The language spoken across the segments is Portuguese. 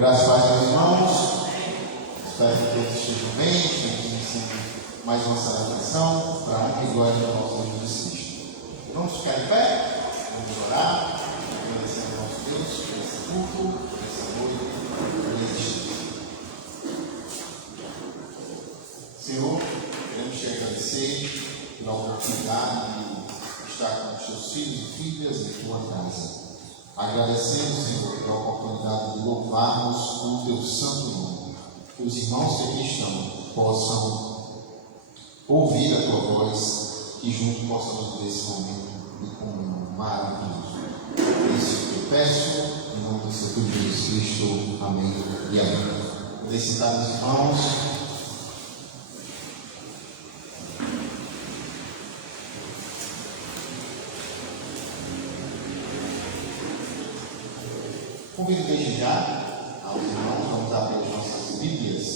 Graças a Deus, irmãos. Espero que todos estejam bem. Estamos sempre mais uma celebração para a honra e glória do nosso Deus Jesus Cristo. Vamos ficar em pé, vamos orar, agradecendo ao nosso Deus por esse culto, por essa noite, por esse Senhor, queremos te agradecer pela oportunidade de estar com os teus filhos e filhas em tua casa. Agradecemos, Senhor, pela oportunidade de louvarmos o teu santo nome. Que os irmãos que aqui estão possam ouvir a tua voz e juntos possamos ter esse momento de comunhão maravilhoso. É isso que eu peço, em nome do Senhor Jesus Cristo. Amém e amém. Podem sentar os irmãos. Convido desde já aos irmãos, vamos abrir as nossas Bíblias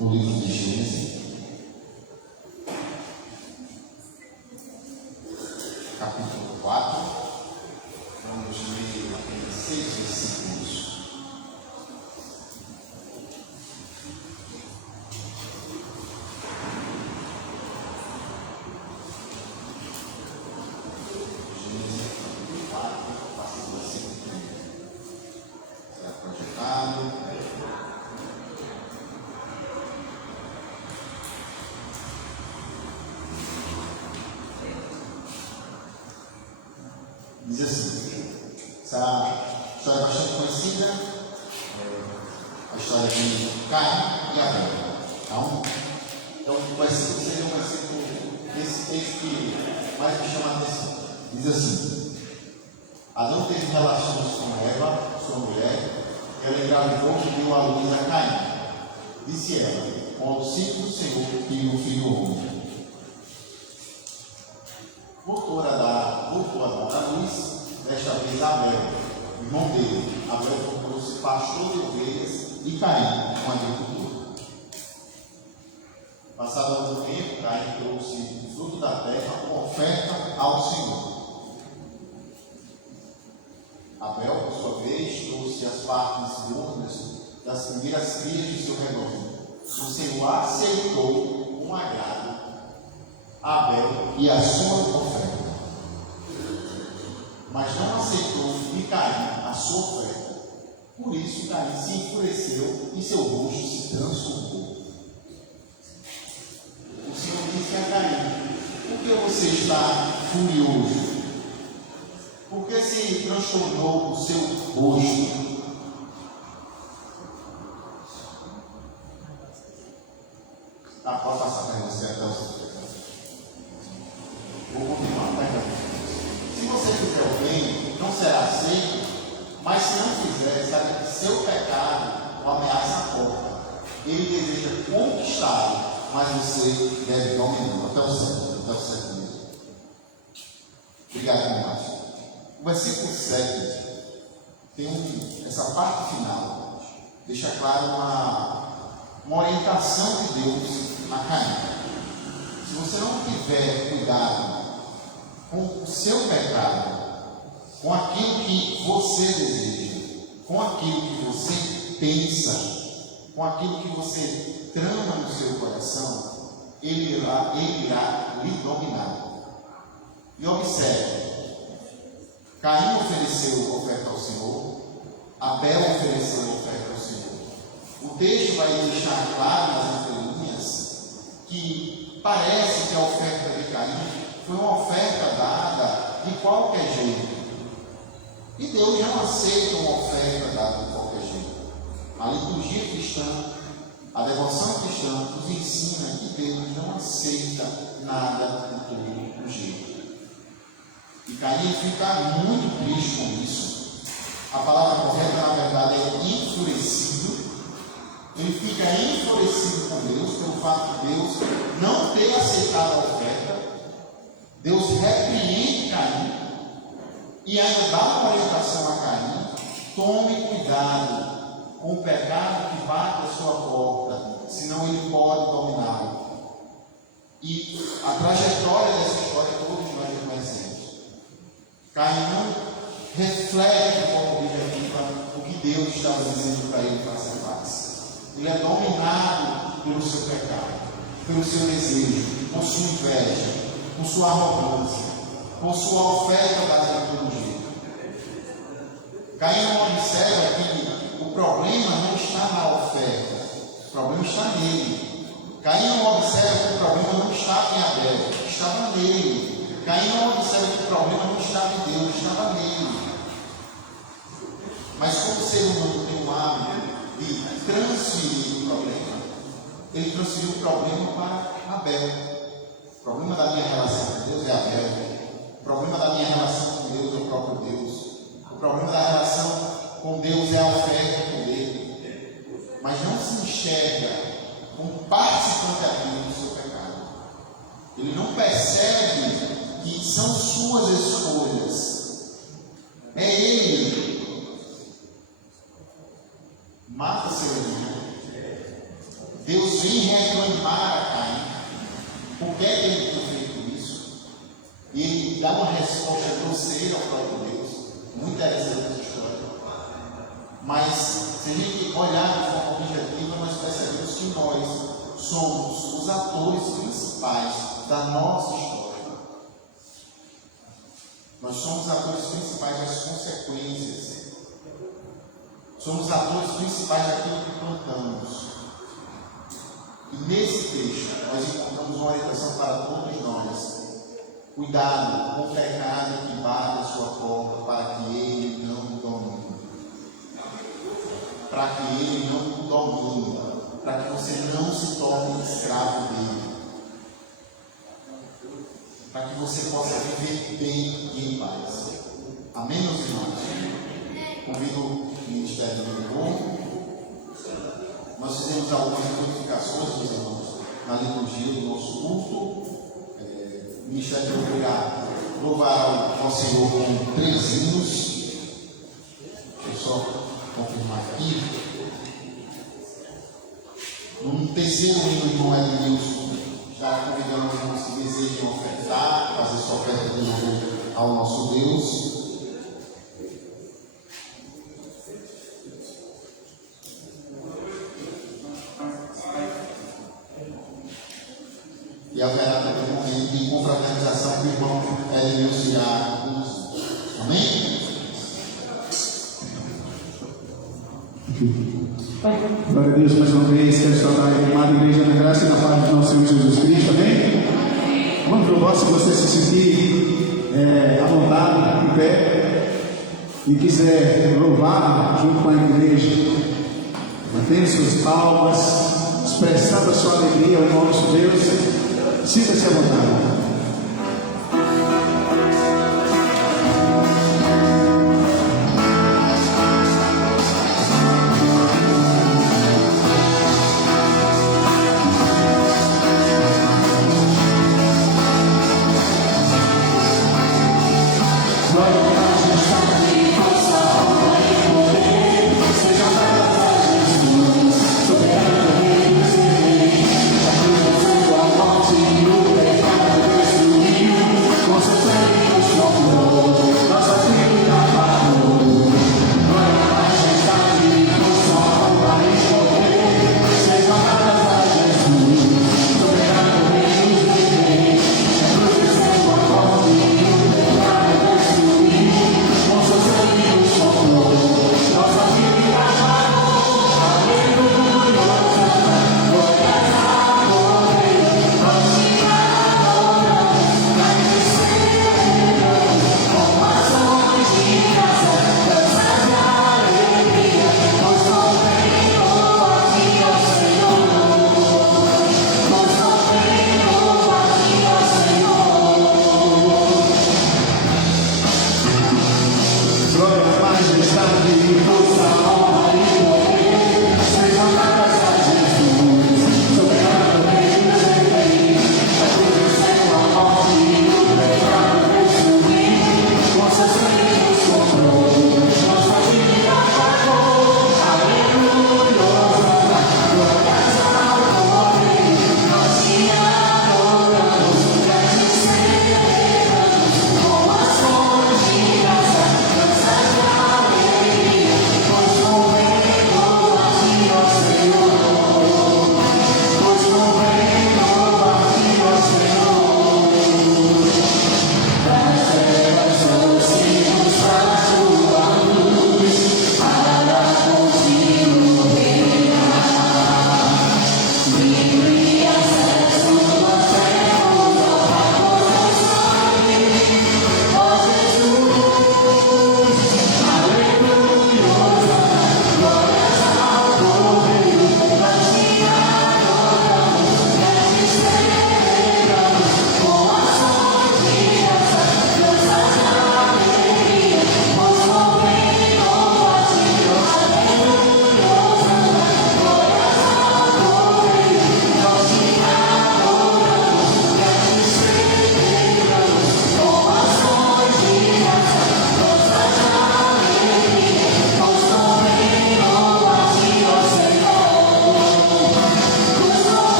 no livro de Gênesis, capítulo 4. Vamos ler apenas Essa história é bastante conhecida, a história de Caim e Abel. Então, o versículo seria um versículo desse texto que mais me chama a atenção. Diz assim: Adão teve relações com Eva, sua mulher, ela engravidou e deu à luz a Caim. Disse ela: com o auxílio do Senhor e o filho homem. Voltou a dar à luz, desta vez Abel, irmão dele. Abel tornou-se pastor de ovelhas e Caim, um agricultor. Passado algum tempo, Caim trouxe o fruto da terra como oferta ao Senhor. Abel, por sua vez, trouxe as partes gordas das primeiras crias de seu rebanho. O Senhor aceitou com agrado Abel e a sua oferta, mas não aceitou de Caim a sua oferta. Por isso Caim se enfureceu e seu rosto se transformou. O Senhor disse a Caim: por que você está furioso? Por que se transtornou o seu rosto? Pode passar para você até o seu. Vou continuar, tá? Se você fizer o bem, não será aceito, mas se não fizer, sabe que seu pecado o ameaça a porta. Ele deseja conquistá-lo, mas você deve dominá-lo até o certo mesmo. Obrigado, Márcio. O versículo 7 tem essa parte final, deixa claro uma orientação de Deus a Caim. Se você não tiver cuidado com o seu pecado, com aquilo que você deseja, com aquilo que você pensa, com aquilo que você trama no seu coração, ele irá lhe dominar. E observe: Caim ofereceu oferta ao Senhor, Abel ofereceu oferta ao Senhor. O texto vai deixar claro nas entrelinhas que parece que a oferta de Caim foi uma oferta dada de qualquer jeito. E Deus não aceita uma oferta dada de qualquer jeito. A liturgia cristã, a devoção cristã nos ensina que Deus não aceita nada de todo jeito. E Caim fica muito triste com isso. A palavra correta, na verdade, é enfurecido. Ele fica enfurecido com Deus pelo fato de Deus não ter aceitado a oferta. Deus repreende Caim e ainda dá uma orientação a Caim: tome cuidado com o pecado que bate à sua porta, senão ele pode dominá-lo. E a trajetória dessa história todos nós reconhecemos. Caim não reflete de forma objetiva o que Deus estava dizendo para ele face a face. Ele é dominado pelo seu pecado, pelo seu desejo, por sua inveja, por sua arrogância, por sua oferta baseada pelo jeito. Caim não observa que o problema não está na oferta, o problema está nele. Caim não observa que o problema não estava em Abel, estava nele. Caim não observa que o problema não estava em Deus, estava nele. Mas como o ser humano tem o hábito de transferir o problema, ele transferiu o problema para Abel. O problema da minha relação com Deus é Abel. O problema da minha relação com Deus é o próprio Deus. O problema da relação com Deus é a oferta dele. Mas não se enxerga como participante ativo do seu pecado. Ele não percebe que são suas escolhas. É ele. Mata seu irmão. Deus vem reclamar a Caim. Por que ele tem feito isso? E ele dá uma resposta grosseira ao próprio Deus. Muito interessante essa história. Mas, se a gente olhar de forma objetiva, nós percebemos que nós somos os atores principais da nossa história. Nós somos atores principais das consequências. Somos atores principais daquilo que plantamos. E nesse texto, nós encontramos uma orientação para todos nós. Cuidado com o pecado que bate a sua porta, para que ele não para que ele não o domine, para que você não se torne escravo dele, para que você possa viver bem e em paz. Amém, meus irmãos? Convido o Ministério do Louvor. Nós fizemos algumas modificações, meus irmãos, na liturgia do nosso culto. O Ministério do Louvor louvará ao Senhor com 3 hinos. Deixa eu só confirmar aqui. No terceiro hino, o irmão Edmilson estará convidando os irmãos que desejam ofertar, fazer sua oferta de louvor ao nosso Deus. E haverá também um momento de confraternização do irmão Edmilson e a conduzir. Amém? Glória a Deus, mais uma vez, quero saudar a amada igreja na graça e na paz do nosso Senhor Jesus Cristo, amém? Vamos louvar, se você se sentir à vontade, em pé, e quiser louvar junto com a igreja, mantendo suas palmas, expressando a sua alegria ao nosso Deus, sinta-se à vontade.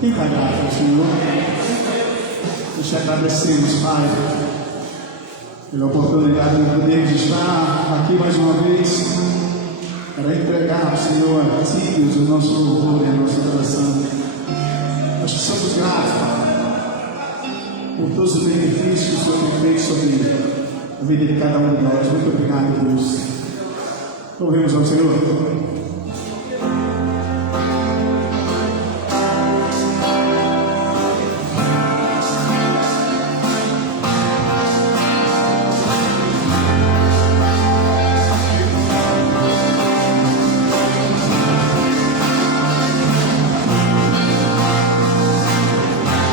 Quem está grato ao Senhor? Nós te agradecemos, Pai, pela oportunidade de poder estar aqui mais uma vez para entregar ao Senhor o nosso louvor e a nossa adoração. Nós te somos gratos, Pai, por todos os benefícios que o Senhor tem feito sobre a vida de cada um de nós. Muito obrigado, Deus. Louvemos ao Senhor.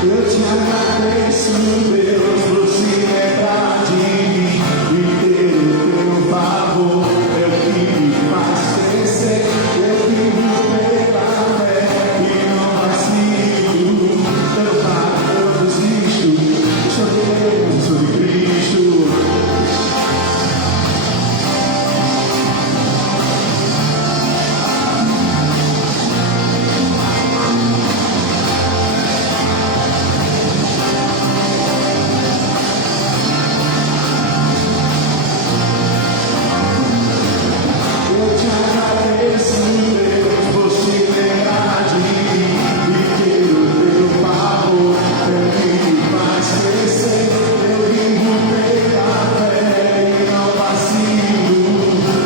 Eu te agradeço, Deus, por se lembrar de mim e ter o teu favor. É o que me faz crescer. Eu vivo pela fé e não vacilo. Eu paro, eu desisto. Sou Deus, sou de Cristo. Eu te agradeço, Deus, por se lembrar de mim e ter o teu favor. É o que me faz crescer. Eu vivo pela fé e não vacilo.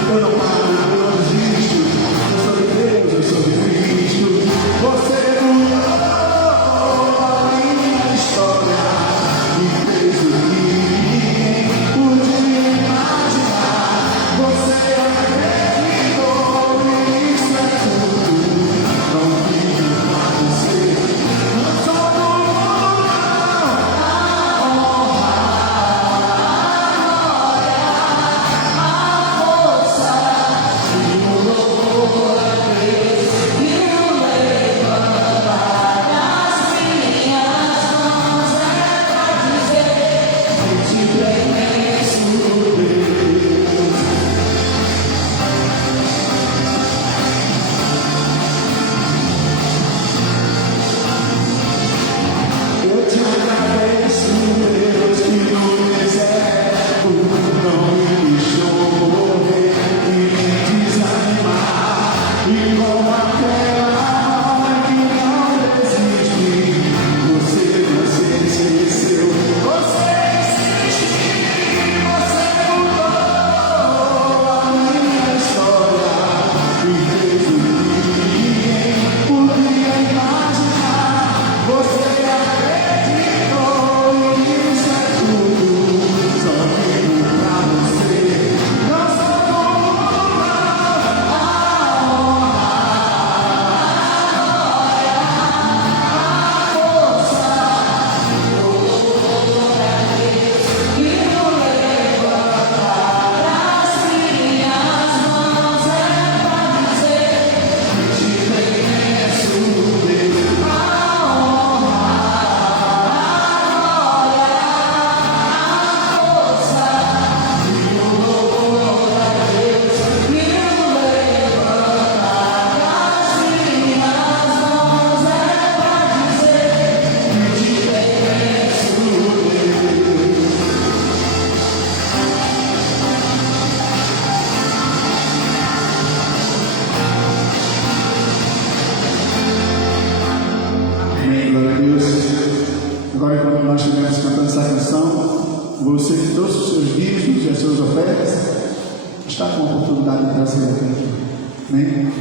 Eu não paro, eu desisto. Eu sou de Deus, eu sou de Cristo. Você mudou a minha história e fez o que ninguém podia imaginar. Você acreditou e isso é tudo. Não vivo pra você, não sou do mundo, eu te agradeço, Deus, que no deserto não me deixou morrer e me desanimar. E como aquela alma que não desiste, você esqueceu. Você existe, você mudou a minha história e fez o que ninguém podia imaginar. Você acreditou e isso é tudo. Só vivo pra você. Não sou do mundo, amém, glória a Deus. Agora, quando nós estivermos cantando essa canção, você que trouxe os seus dízimos e as suas ofertas, está com a oportunidade de trazer aqui. Amém?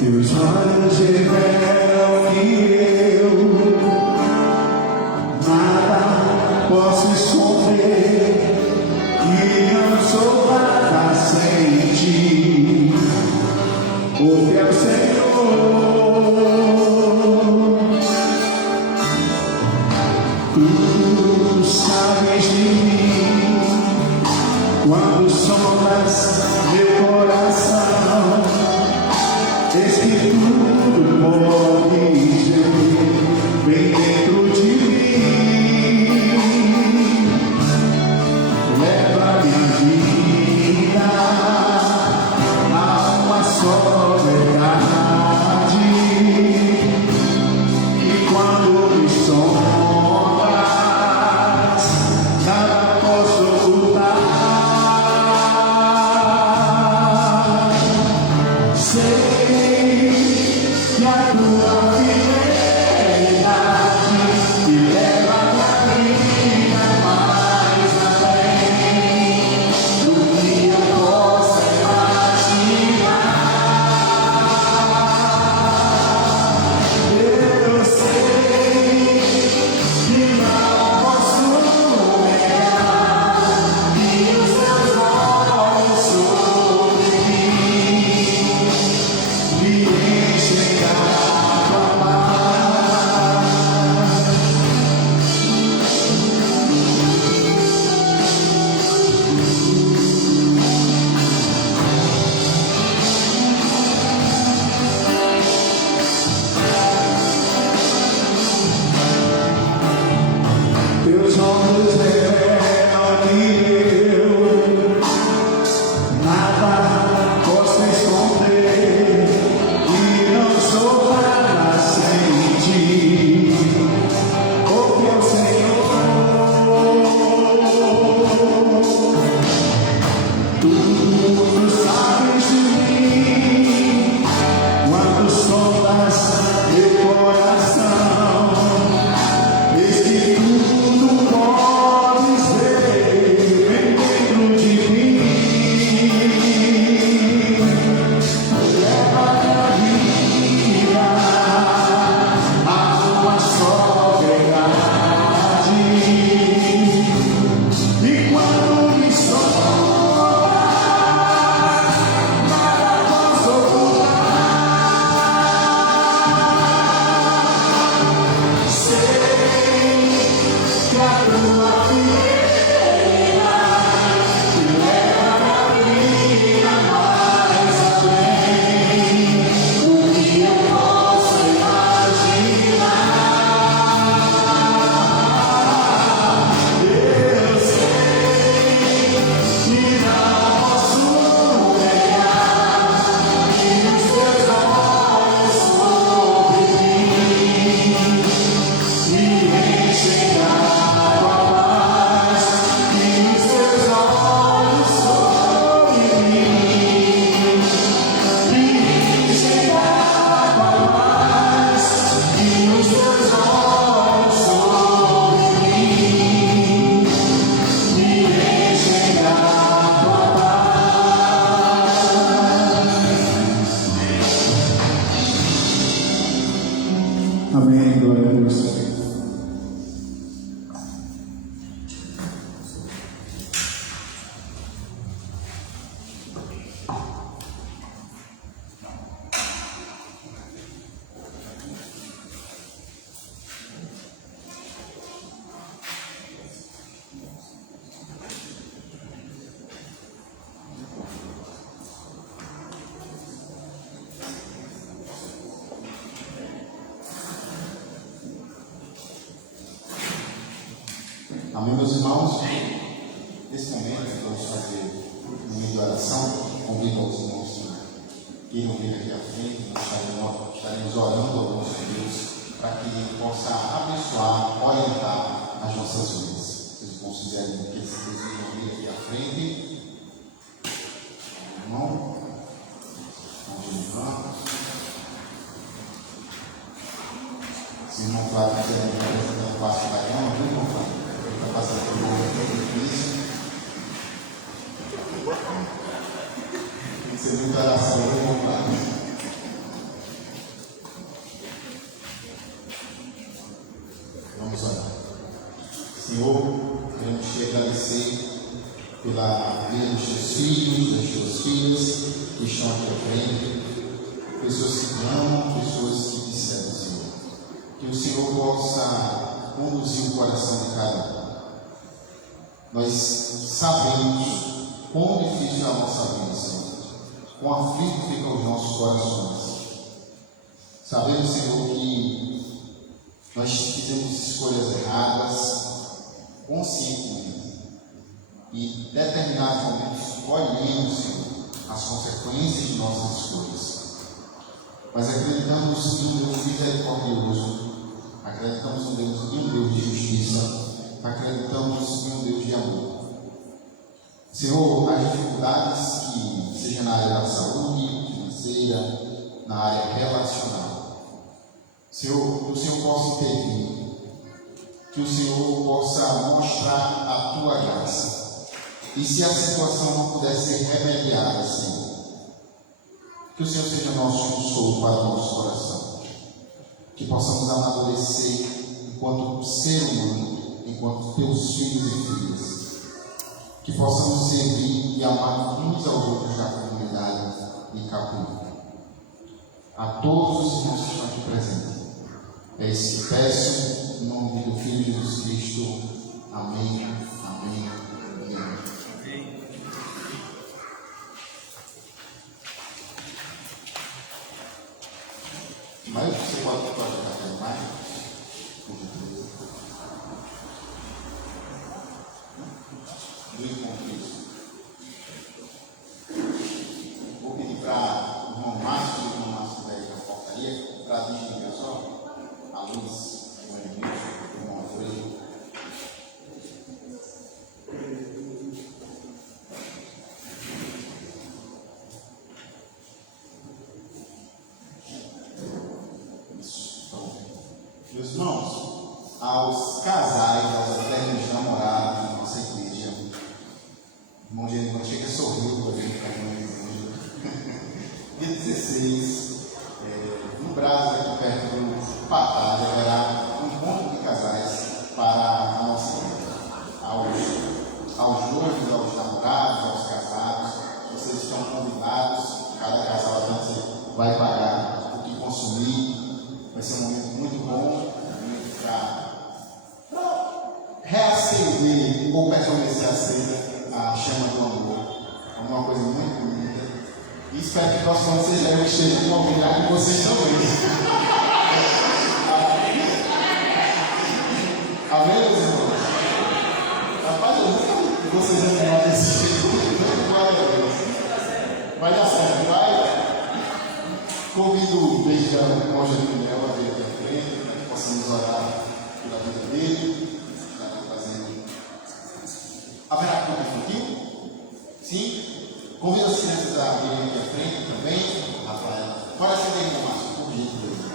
Teus olhos revelam que eu nada posso esconder, que não sou nada sem ti. Ouve ao Senhor, tu sabes de mim quando sondas meu coração. Eis que tudo podes ver bem dentro de mim. Leva minha vida a uma só verdade. E quando me sondas, Glória a Deus. Amém, meus irmãos? Nesse momento, vamos fazer um momento de oração. Convido aos irmãos que irão vir aqui à frente. Nós estaremos orando ao nosso Deus para que Ele possa abençoar, orientar as nossas vidas. Vocês considerem que esses Deus irão vir aqui à frente. Irmão, vamos levar. Se irmão Flávio quiser me apresentar o passo da cama, viu, irmão Flávio? Vai passar por um momento difícil. Tem que ser muita oração, vamos lá. Vamos orar. Senhor, queremos te agradecer pela vida dos teus filhos, das tuas filhas que estão aqui à frente, pessoas que te amam, pessoas que te servem, Senhor. Que o Senhor possa conduzir o coração de cada um. Nós sabemos quão difícil é a nossa vida, Senhor. Quão aflito ficam os nossos corações. Sabemos, Senhor, que nós fizemos escolhas erradas, conscientemente. E em determinados momentos colhemos, Senhor, as consequências de nossas escolhas. Mas acreditamos em um Deus misericordioso, acreditamos em um Deus de justiça, acreditamos em um Deus de amor. Senhor, as dificuldades que seja na área da saúde, financeira, na área relacional, Senhor, que o Senhor possa intervir, que o Senhor possa mostrar a tua graça. E se a situação não puder ser remediada, Senhor, que o Senhor seja nosso consolo para o nosso coração, que possamos amadurecer enquanto ser humano, enquanto teus filhos e filhas, que possamos servir e amar uns aos outros da comunidade de Capuí. A todos os irmãos que estão aqui presentes, é isso que peço, em nome do Filho de Jesus Cristo. Amém, amém e amém. Mas você pode ficar mais? Vou pedir para o irmão Márcio e o irmão Márcio da portaria para desligar só a luz, o irmão Alfredo. Meus irmãos, aos casais, aos eternos namorados da nossa igreja, o irmão Genival chega e sorriu para gente, dia 16, no Brasil, aqui perto do Patalha, haverá um encontro de casais para a nossa igreja. Aos noivos, aos namorados, aos casados, vocês estão convidados, cada casal vai pagar o que consumir. Vai ser um momento muito bom, para reacender ou permanecer acesa a chama do amor. É uma coisa muito bonita. E espero que próximo ano vocês devem esteja convidados e vocês também. Amém, meus irmãos? Rapaz, eu nunca vi vocês animados desse jeito. Glória a Deus. Vai dar certo, vai? Convido desde a Monja Pinel a vir aqui à frente, para que possamos orar pela vida dele. Está fazendo. Haverá culto infantil? Sim. Convido as crianças a virem aqui à frente também. Rafael, pode acender aí, Márcio, por gentileza.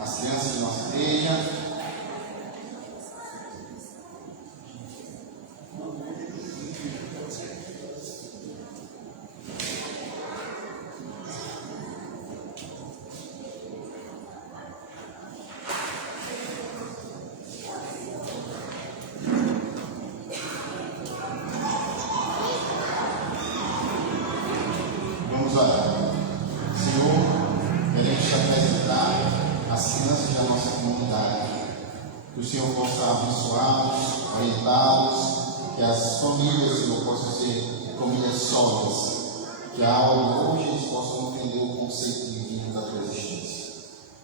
As crianças de nossa igreja. Que o Senhor possa abençoá-los, orientá-los, que as famílias, Senhor, possam ser famílias sólidas, que a aula de hoje eles possam entender o conceito divino da tua existência.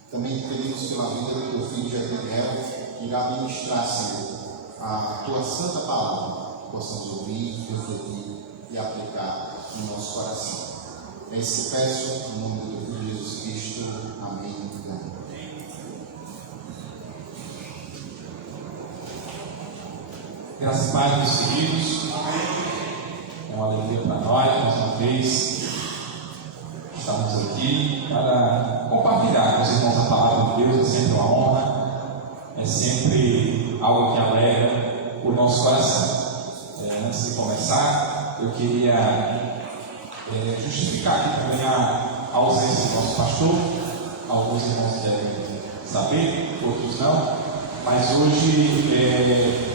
Também pedimos pela vida do teu filho Gabriel, que irá ministrar, Senhor, a tua santa palavra, que possamos ouvir, refletir e aplicar no nosso coração. É isso que peço, em nome do teu filho Jesus Cristo. Amém. Graças a Deus, meus queridos. É uma alegria para nós, mais uma vez, estamos aqui para compartilhar com os irmãos a palavra de Deus. É sempre uma honra, é sempre algo que alegra o nosso coração. Antes de começar, eu queria justificar aqui também a ausência do nosso pastor. Alguns irmãos devem saber, outros não. Mas hoje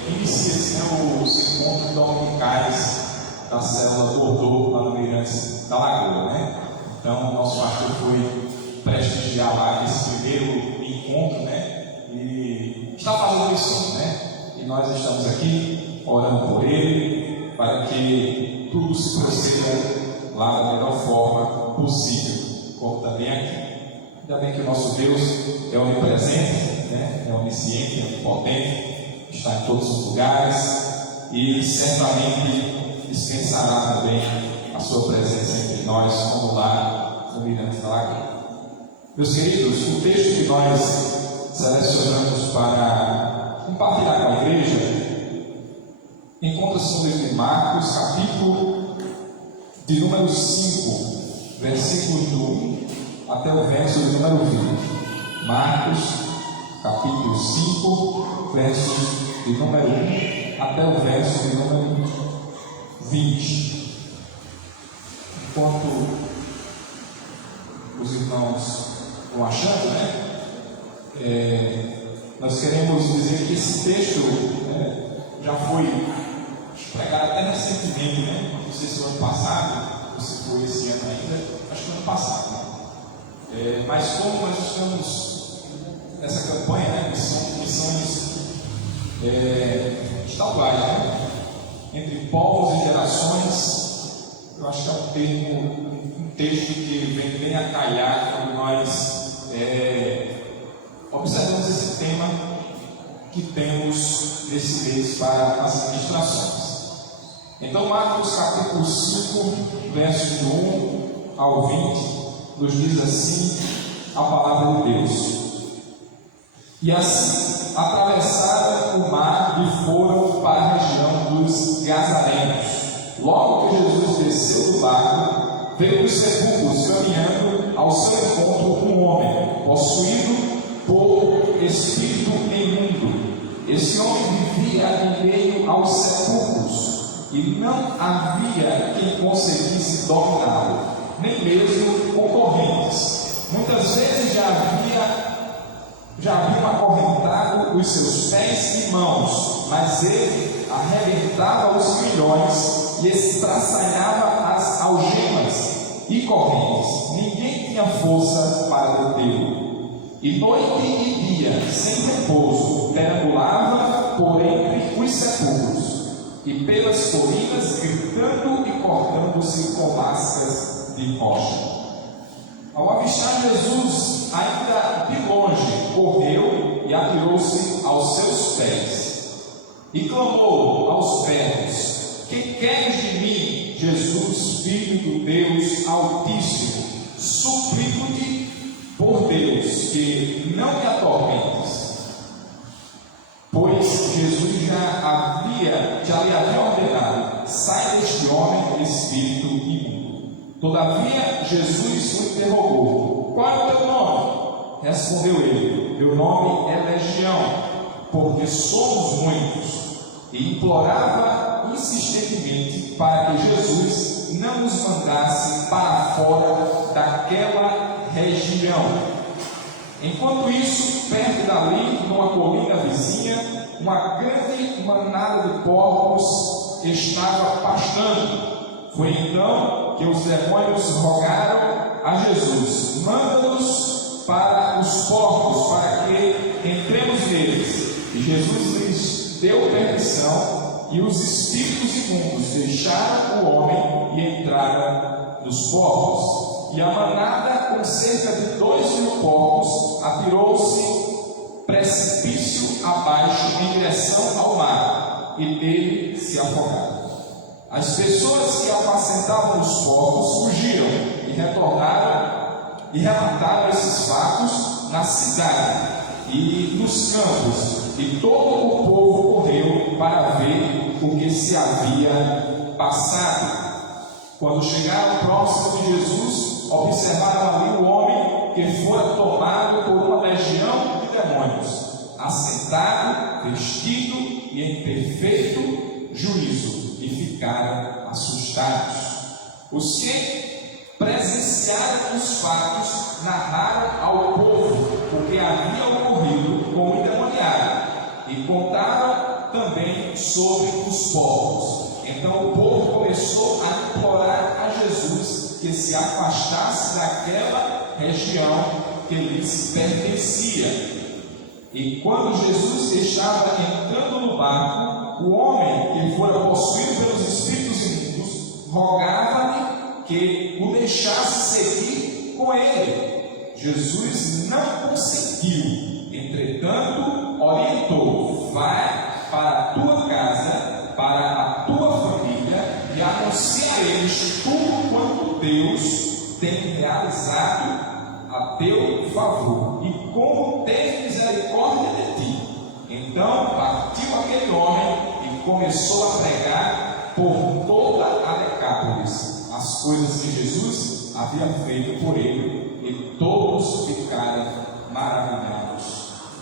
inicia-se os encontros dominicais da célula Bordeaux, lá no Mirante da Lagoa, né? Então, o nosso pastor foi prestigiar lá esse primeiro encontro, né? E está fazendo isso, né? E nós estamos aqui orando por ele, para que tudo se proceda lá da melhor forma possível, como também aqui. Ainda bem que o nosso Deus é onipresente, né? É onisciente, é onipotente, está em todos os lugares e certamente dispensará também a sua presença entre nós, como lá no Mirante da Lagoa. Meus queridos, o texto que nós selecionamos para compartilhar com a igreja encontra-se no livro de Marcos, capítulo de número 5, versículos do 1 até o verso de número 20. Marcos, capítulo 5, versos de número 1 até o verso de número 20. Enquanto os irmãos vão achando, né? Nós queremos dizer que esse texto já foi pregado até recentemente, né? Não sei se o ano passado, ou se foi esse ano ainda, acho que ano passado, né? Mas como nós estamos nessa campanha, né, missões estaduais, né, entre povos e gerações, eu acho que é um termo, um texto que vem bem a calhar quando nós observamos esse tema que temos nesse mês para as ministrações. Então, Marcos capítulo 5, versos do 1 ao 20, nos diz assim a palavra de Deus. E assim atravessaram o mar e foram para a região dos Gazarenos. Logo que Jesus desceu do barco, veio dos sepulcros caminhando ao seu encontro um homem, possuído por espírito imundo. Esse homem vivia em meio aos sepulcros, e não havia quem conseguisse dominá-lo, nem mesmo concorrentes. Muitas vezes já haviam acorrentado os seus pés e mãos, mas ele arrebentava os grilhões e estraçalhava as algemas e correntes. Ninguém tinha força para detê-lo. E noite e dia, sem repouso, perambulava por entre os sepulcros e pelas colinas, gritando e cortando-se com lascas de rocha. Ao avistar Jesus, ainda de longe, correu e atirou-se aos seus pés e clamou aos berros: Que queres de mim, Jesus, Filho do Deus Altíssimo? Suplico-te por Deus que não me atormentes. Pois Jesus já lhe havia ordenado: sai deste homem, espírito imundo. Todavia Jesus o interrogou: qual é o teu nome? Respondeu ele: meu nome é Legião, porque somos muitos. E implorava insistentemente para que Jesus não os mandasse para fora daquela região. Enquanto isso, perto dali, numa colina vizinha, uma grande manada de porcos estava pastando. Foi então que os demônios rogaram a Jesus: manda-nos para os porcos, para que entremos neles. E Jesus lhes deu permissão e os espíritos imundos deixaram o homem e entraram nos porcos. E a manada, com cerca de 2.000 porcos, atirou-se precipício abaixo em direção ao mar, e nele se afogaram. As pessoas que apacentavam os porcos fugiram e retornaram e relataram esses fatos na cidade e nos campos, e todo o povo correu para ver o que se havia passado. Quando chegaram próximo de Jesus, observaram ali o homem que fora tomado por uma legião de demônios, assentado, vestido e em perfeito juízo, e ficaram assustados. Os que presenciaram os fatos narraram ao povo o que havia ocorrido com o endemoniado, e contaram também sobre os povos. Então o povo começou a implorar a Jesus que se afastasse daquela região que lhes pertencia. E quando Jesus estava entrando no barco, o homem que fora possuído pelos espíritos imundos rogava-lhe que o deixasse seguir com ele. Jesus não consentiu, entretanto orientou: vai para a tua casa, para a tua família, e anuncia a eles tudo quanto Deus tem realizado a teu favor, e como teve misericórdia de ti. Então partiu aquele homem e começou a pregar por toda a Decápolis as coisas que Jesus havia feito por ele, e todos ficaram maravilhados.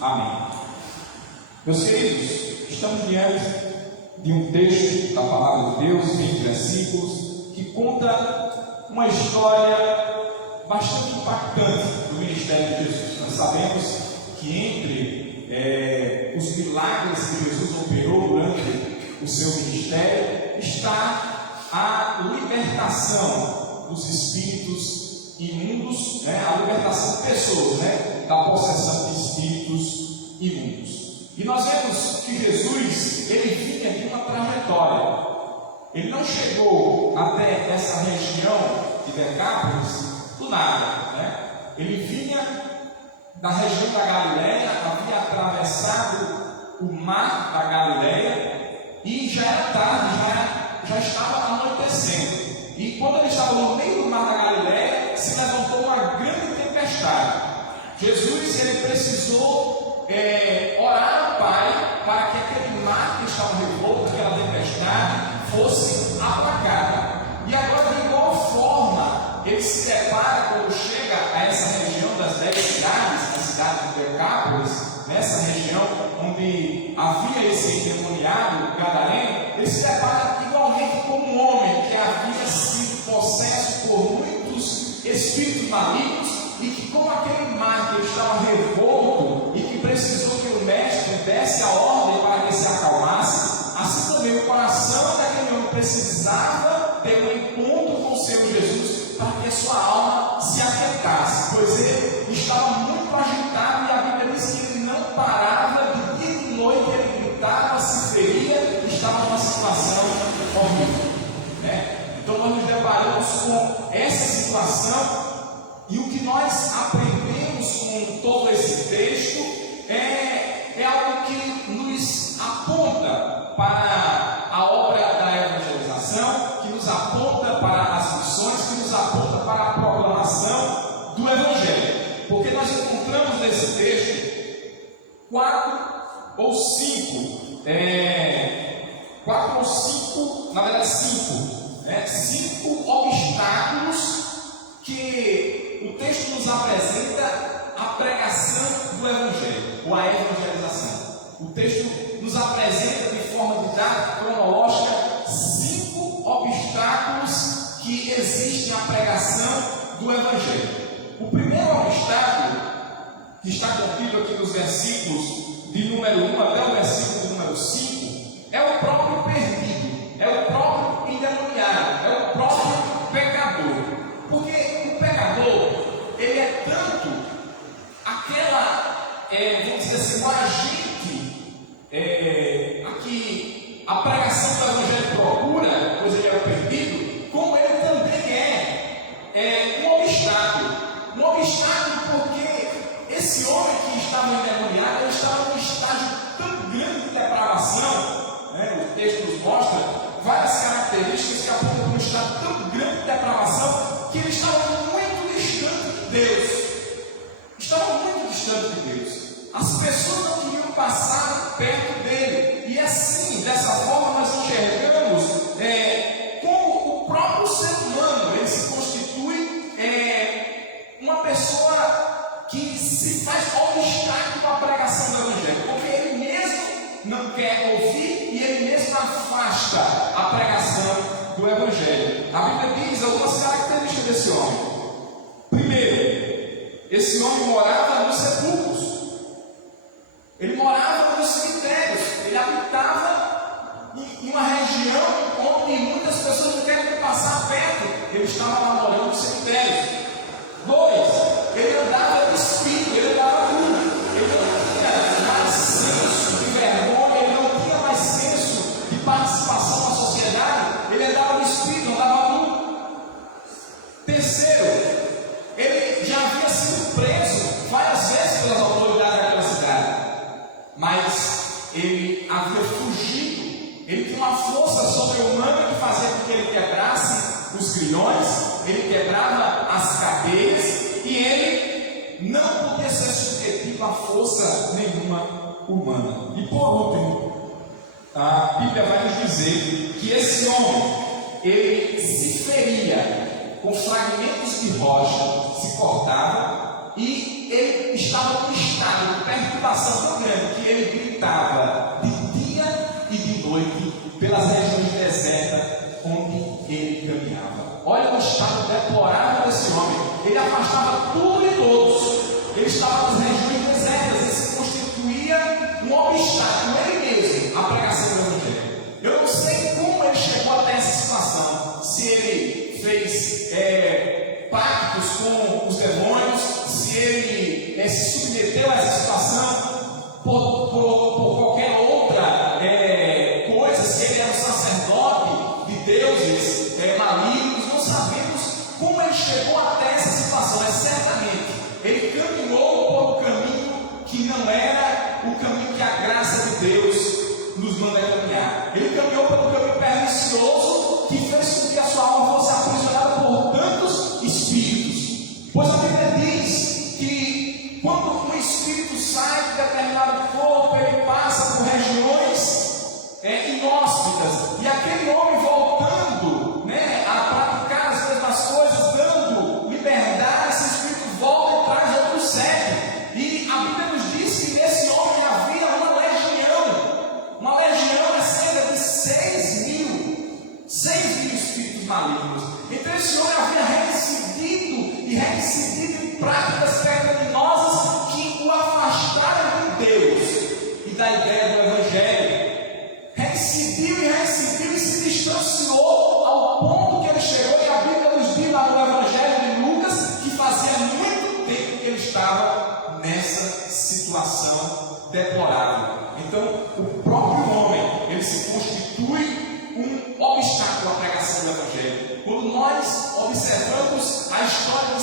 Amém. Meus queridos, estamos diante de um texto da palavra de Deus, 20 versículos, que conta uma história bastante impactante do ministério de Jesus. Nós sabemos que entre os milagres que Jesus operou durante o seu ministério está a libertação dos espíritos imundos, a libertação de pessoas, da possessão de espíritos imundos. E nós vemos que Jesus, ele vinha de uma trajetória. Ele não chegou até essa região de Decápolis do nada, Ele vinha da região da Galileia, havia atravessado o mar da Galileia e já era tarde, já estava anoitecendo. E quando ele estava no meio do mar da Galileia, se levantou uma grande tempestade. Jesus, ele precisou orar ao Pai para que aquele mar que estava revolto, aquela tempestade, fosse aplacada. E agora, de igual forma, ele se depara quando chega a essa região das 10 cidades, a cidade de Decápolis, nessa região onde havia esse endemoniado gadareno. Ele se depara igualmente com um homem que havia sido possesso por muitos espíritos malignos, e que, como aquele mar que estava revolto e que precisou que o mestre desse a ordem para que se acalmasse, assim também o coração daquele homem precisava ter um encontro com o Senhor Jesus para que a sua alma se aquietasse, pois ele estava muito agitado, e a Bíblia diz que ele não parava de dia e de noite, ele gritava, se feria, estava numa situação horrível, Então nós nos deparamos com essa situação. E o que nós aprendemos com todo esse texto é algo que nos aponta para a obra da evangelização, que nos aponta para as missões, que nos aponta para a proclamação do Evangelho. Porque nós encontramos nesse texto 4 ou 5, na verdade 5 obstáculos que o texto nos apresenta a pregação do Evangelho, ou a evangelização. O texto nos apresenta de forma didática, cronológica, 5 obstáculos que existem à pregação do Evangelho. O primeiro obstáculo, que está contido aqui nos versículos de número 1 até o versículo de número 5, é o próprio perdido, é o próprio endemoniado, é o próprio pecador. Porque o pecador, ele é tanto aquela, vamos dizer assim, o agente passaram perto dele. E assim, dessa forma, nós enxergamos como o próprio ser humano ele se constitui uma pessoa que se faz obstáculo à pregação do Evangelho, porque ele mesmo não quer ouvir e ele mesmo afasta a pregação do Evangelho. A Bíblia diz algumas características desse homem. Primeiro, esse homem morava nos sepulcros. Ele morava nos cemitérios. Ele habitava em uma região onde muitas pessoas não querem passar perto. Ele estava lá morando nos cemitérios. 2, ele andava despido, ele andava nu. Ele não tinha mais senso de vergonha, ele não tinha mais senso de participação na sociedade. Ele andava despido, andava nu. Terceiro, ele já havia sido preso várias vezes pelas autoridades daquela cidade, mas ele havia fugido. Ele tinha uma força sobre-humana que fazia com que ele quebrasse os grilhões, ele quebrava as cadeias e ele não podia ser submetido a força nenhuma humana. E por último, a Bíblia vai nos dizer que esse homem ele se feria com fragmentos de rocha, se cortava, e ele estava num estado de perturbação tão grande que ele gritava de dia e de noite pelas regiões desertas onde ele caminhava. Olha o estado deplorável desse homem. Ele afastava tudo e todos. Ele estava nas regiões desertas e se constituía um obstáculo ele mesmo à pregação do Evangelho. Eu não sei como ele chegou até essa situação. Se ele fez pactos com os demônios, se ele se submeteu a essa situação por qualquer outra coisa, se ele era um sacerdote de deuses malignos, não sabemos como ele chegou até essa situação, mas certamente ele caminhou por um caminho que não era o caminho que a graça de Deus nos manda caminhar. Ele caminhou pelo caminho pernicioso que fez com que a sua alma fosse aprisionada por tantos espíritos. Pois a Bíblia diz que quando um espírito sai de determinado corpo, ele passa por regiões inóspitas, e aquele homem voltando a praticar as mesmas coisas, dando liberdade, esse espírito volta e traz outro sério. E a Bíblia nos diz que nesse homem havia uma legião é cerca de 6 mil espíritos malignos. Então esse homem havia reincidido em práticas pecaminosas que o afastaram de Deus e da ideia do Evangelho. Reincidiu e se distanciou ao ponto que ele chegou, e a Bíblia nos diz lá no Evangelho de Lucas que fazia muito tempo que ele estava nessa situação deplorável. Então o próprio homem ele se constitui um obstáculo à pregação do Evangelho. Quando nós observamos a história de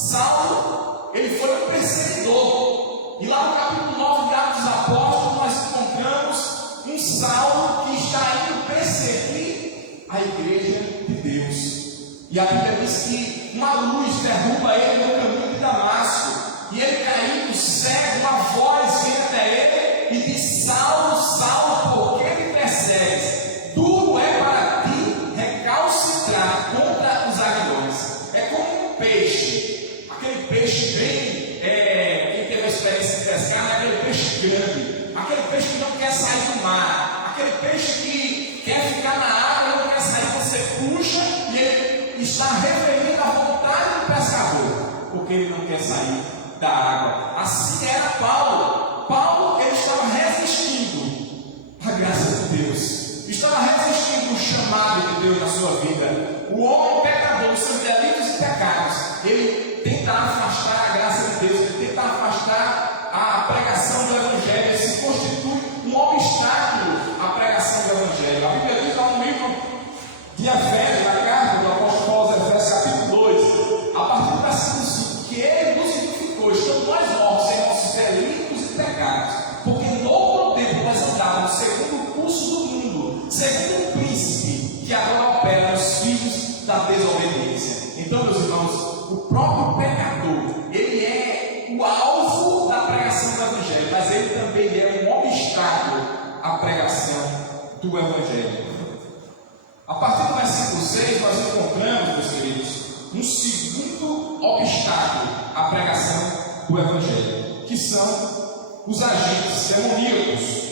Saulo, ele foi um perseguidor, e lá no capítulo 9 de Atos dos Apóstolos nós encontramos um Saulo que está indo perseguir a igreja de Deus, e a Bíblia diz que uma luz derruba ele no caminho de Damasco, e ele caindo cego, uma voz vem até ele e diz: Saulo, Saulo, por que me persegues? Duro é para ti recalcitrar contra os aguilhões. É como um peixe, aquele peixe bem, quem teve a experiência de pescar, é aquele peixe grande, aquele peixe que não quer sair do mar, aquele peixe que quer ficar na água e não quer sair. Você puxa e ele está reprimindo a vontade do pescador, porque ele não quer sair da água. Assim era Paulo ele estava resistindo à graça de Deus, estava resistindo o chamado de Deus na sua vida. O homem pecador, dos seus delitos e pecados, ele tenta afastar a graça de Deus, ele tenta afastar a pregação do Evangelho, ele se constitui um obstáculo à pregação do Evangelho. A Bíblia diz lá no livro de Efésios, na carta do apóstolo Paulo aos Efésios, capítulo 2, a partir do versículo 5, que ele nos identificou, estamos nós mortos em nossos delitos e pecados, porque no outro tempo nós andávamos segundo o curso do mundo, segundo o príncipe que agora opera nos filhos da desobediência. Então, meus irmãos, o próprio pecador do Evangelho. A partir do versículo 6, nós encontramos, meus queridos, um segundo obstáculo à pregação do Evangelho, que são os agentes demoníacos.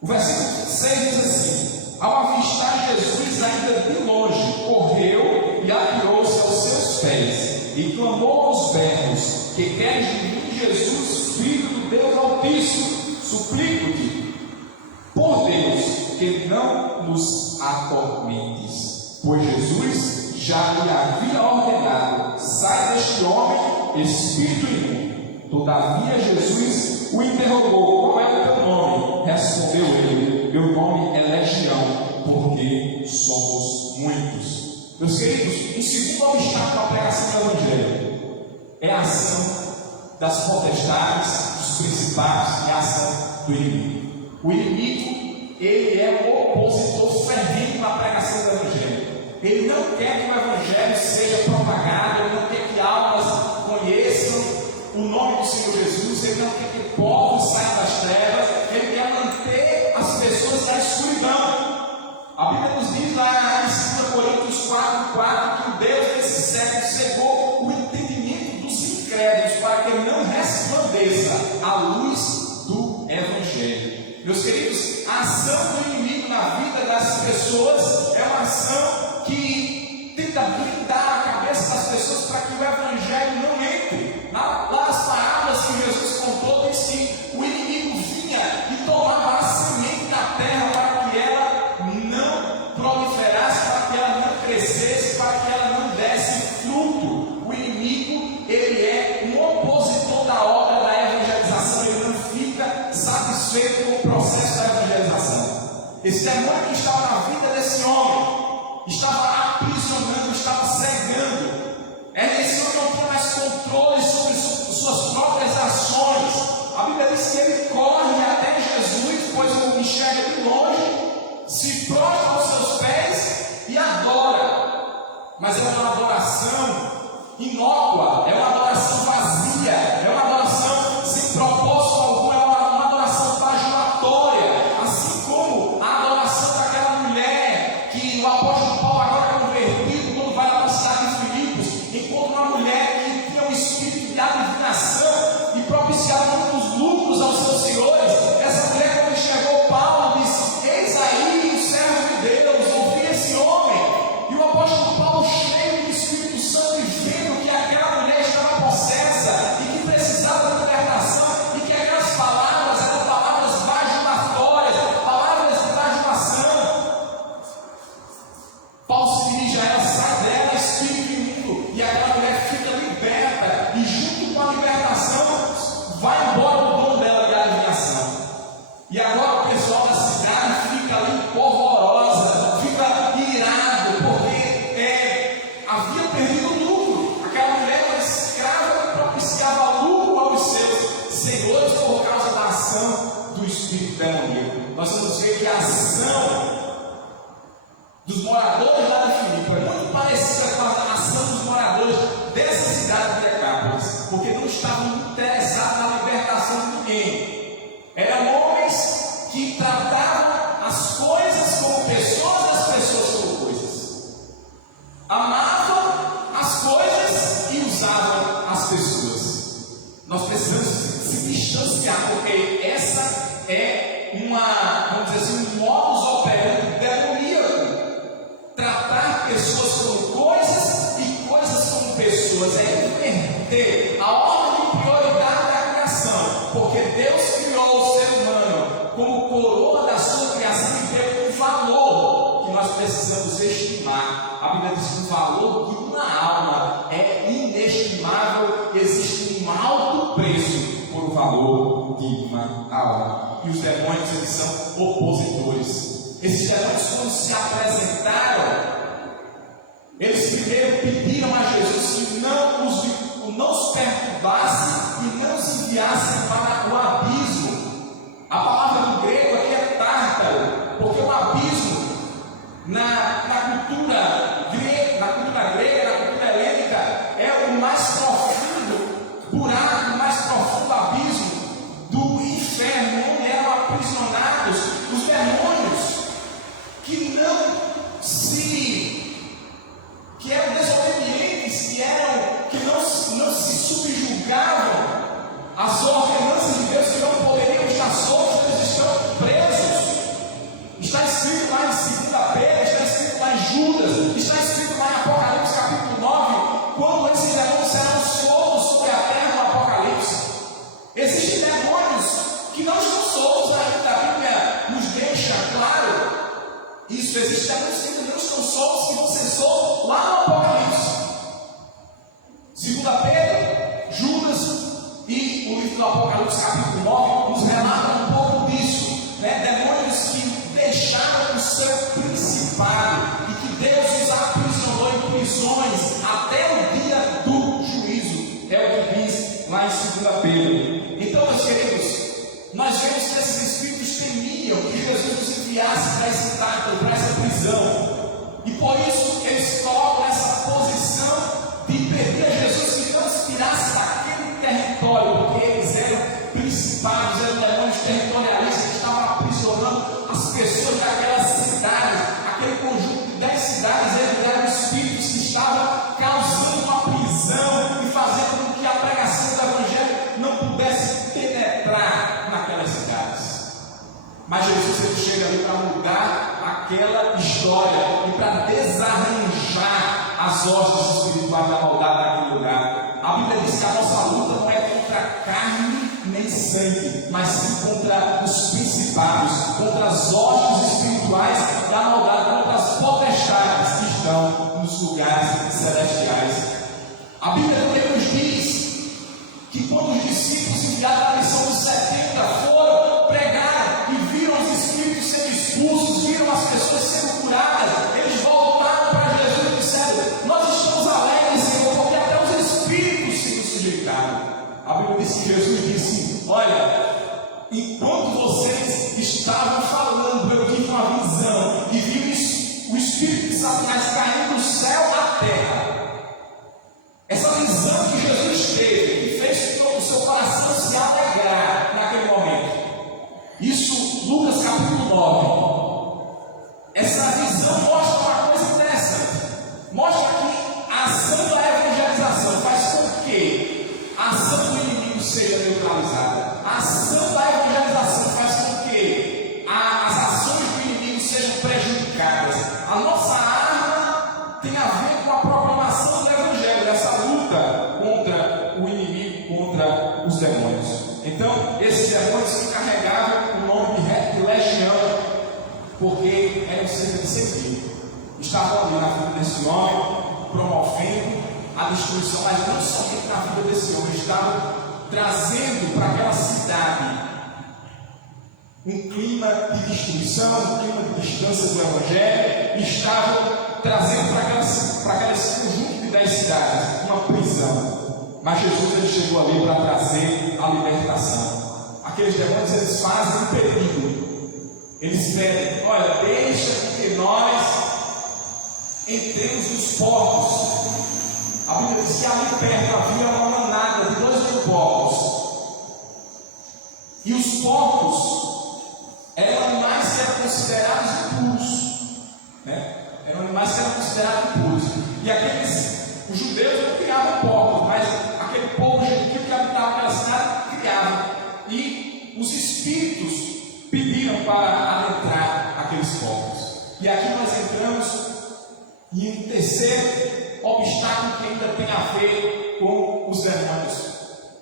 O versículo 6 diz assim: ao avistar Jesus ainda de longe, correu e atirou-se aos seus pés e clamou aos berros: que queres de mim, Jesus, Filho do Deus Altíssimo? Suplico-te, por Deus, que não nos atormentes. Pois Jesus já lhe havia ordenado: sai deste homem, espírito imundo. Todavia Jesus o interrogou: qual é o teu nome? Respondeu ele: meu nome é Legião, porque somos muitos. Meus queridos, um segundo obstáculo à pregação do Evangelho é a ação das potestades, dos principados e a ação do inimigo. O inimigo, ele é um opositor ferrenho na pregação do Evangelho. Ele não quer que o Evangelho seja propagado, ele não quer que almas conheçam o nome do Senhor Jesus, ele não quer que povos saiam das trevas, ele quer manter as pessoas na escuridão. A Bíblia nos diz lá em 2 Coríntios 4:4 que o Deus desse século cegou o entendimento dos incrédulos para que não resplandeça a luz do Evangelho. Meus queridos, a ação do inimigo na vida das pessoas é uma ação que tenta blindar a cabeça das pessoas para que o Evangelho não entre. Lá nas parábolas que Jesus contou, diz que o inimigo vinha e tomava a semente da terra para que ela não proliferasse, para que ela não crescesse, para que ela não desse fruto. O inimigo, ele é um opositor da obra da evangelização, ele não fica satisfeito com o processo da evangelização. Esse demônio que estava na vida desse homem estava aprisionando, estava cegando. Esse homem não tinha mais controle sobre suas próprias ações. A Bíblia diz que ele corre até Jesus, pois o enxerga de longe, se prostra aos seus pés e adora. Mas é uma adoração inócua, é uma adoração vazia, é uma adoração sem propósito algum, é uma adoração bajulatória, assim como a adoração daquela mulher que o apóstolo Paulo, agora convertido, quando vai lá para a cidade de Filipos, encontra uma mulher que tinha um espírito de adivinação e propiciava muitos lucros aos seus senhores. Essa mulher, quando enxergou Paulo, disse: eis aí o servo de Deus, ouvi esse homem. E o apóstolo Paulo, cheio do Espírito Santo e vendo que aquela mulher estava possessa e que precisava de libertação, e que aquelas palavras eram palavras bajulatórias, palavras de bajulação, Paulo se dirige a ela: sai dela, espírito imundo. E aquela mulher fica liberta, e junto com a libertação vai embora o dom dela de adivinhação. E agora o pessoal da cidade fica ali polvorosa, fica irado, porque havia perdido o lucro. Aquela mulher era escrava que propiciava lucro aos seus senhores por causa da ação do espírito demoníaco. Nós vamos ver que a ação dos moradores lá de Filipe é muito parecida com a ação dos moradores dessa cidade de Decápolis, porque não estavam interessados na libertação de ninguém. Eram homens que tratavam as coisas como pessoas e as pessoas como coisas. Amavam as coisas e usavam as pessoas. Nós precisamos se distanciar, porque essa é vamos dizer assim, um modus operandi demoníaco. Tratar pessoas como coisas e coisas como pessoas é inverter a ordem de prioridade da criação, porque Deus criou o ser humano como coroa da sua criação e deu um valor que nós precisamos estimar. A Bíblia diz que o valor de uma alma é inestimável, existe um alto preço por o valor de uma alma. E os demônios, eles são opositores. Esses demônios, quando se apresentaram, eles primeiro pediram a Jesus que não os perturbasse e não os enviasse para o abismo. A palavra do grego aqui é tártaro, porque o abismo, na cultura grega, na cultura helênica, é o mais profundo buraco, o mais profundo abismo do inferno, onde eram aprisionados os demônios. isso. Existem demônios que ainda não estão soltos, que vão ser soltos lá no Apocalipse. 2 Pedro, Judas e o livro do Apocalipse, capítulo 9, nos relatam um pouco disso, né? Demônios que deixaram o seu principado e que Deus os aprisionou em prisões até o dia do juízo. É o que diz lá em 2 Pedro. Então, meus queridos, nós vemos que esses espíritos temiam que Jesus nos enviasse para esse tártaro, para essa prisão. E por isso eles se colocam nessa posição de pedir a Jesus que não os tirasse daquele território, porque eles eram principados, eram demônios territorialistas que estavam aprisionando as pessoas daquelas cidades, aquele conjunto de 10 cidades. Eles eram espíritos que estavam causando uma prisão e fazendo com que a pregação do Evangelho não pudesse penetrar naquelas cidades. Mas Jesus ele chega ali para mudar aquela história e para desarranjar as hostes espirituais da maldade naquele lugar. A Bíblia diz que a nossa luta não é contra carne nem sangue, mas sim contra os principados, contra as hostes espirituais da maldade, contra as potestades que estão nos lugares celestiais. A Bíblia também nos diz que quando os discípulos enviados à missão dos 70 foram pregar e viram os espíritos sendo expulsos, viram as pessoas sendo curadas, eles voltaram para Jesus e disseram: nós estamos alegres, Senhor, porque até os espíritos se nos sujeitaram. A Bíblia diz que Jesus disse: olha, enquanto vocês estavam falando, eu tive uma visão e vi o espírito de Satanás caindo do céu à terra. Essa visão que Jesus teve, que fez todo o seu coração se alegrar naquele momento. Isso, Lucas capítulo 9. Essa visão mostra uma coisa interessante. Mostra que a ação da evangelização faz com que a ação do inimigo seja neutralizada. A ação da evangelização faz com que as ações do inimigo sejam prejudicadas. A nossa arma tem a ver com a proclamação do Evangelho, dessa luta contra o inimigo, contra os demônios. Então, esses demônios carregavam o nome de legião, porque eram cerca de 100 mil. Estavam ali na vida desse homem, promovendo a destruição, mas não somente na vida desse homem, estavam trazendo para aquela cidade um clima de destruição, um clima de distância do Evangelho, e estavam trazendo para aqueles conjunto de 10 cidades uma prisão. Mas Jesus ele chegou ali para trazer a libertação. Aqueles demônios eles fazem um pedido. Eles pedem: olha, deixa que nós entremos nos porcos. A Bíblia diz que ali perto havia uma manada de 2.000 porcos. E os porcos eram animais que eram considerados impuros, né? Eram animais que eram considerados impuros. E os judeus não criavam porcos, mas aquele povo gentil que habitava aquela cidade criava. E os espíritos pediram para adentrar aqueles porcos. E aqui nós entramos em um terceiro obstáculo que ainda tem a ver com os demônios,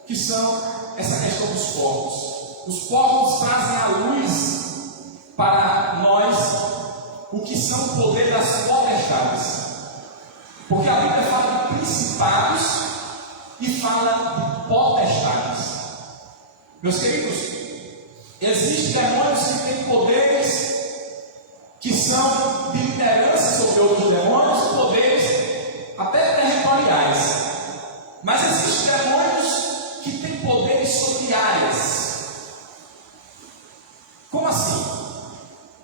que são essa questão dos porcos. Os porcos trazem à luz para nós o que são o poder das potestades. Porque a Bíblia fala de principados e fala de potestades. Meus queridos, existem demônios que têm poderes que são de liderança sobre outros demônios, poderes até territoriais. Mas existem demônios que têm poderes sociais. Como assim?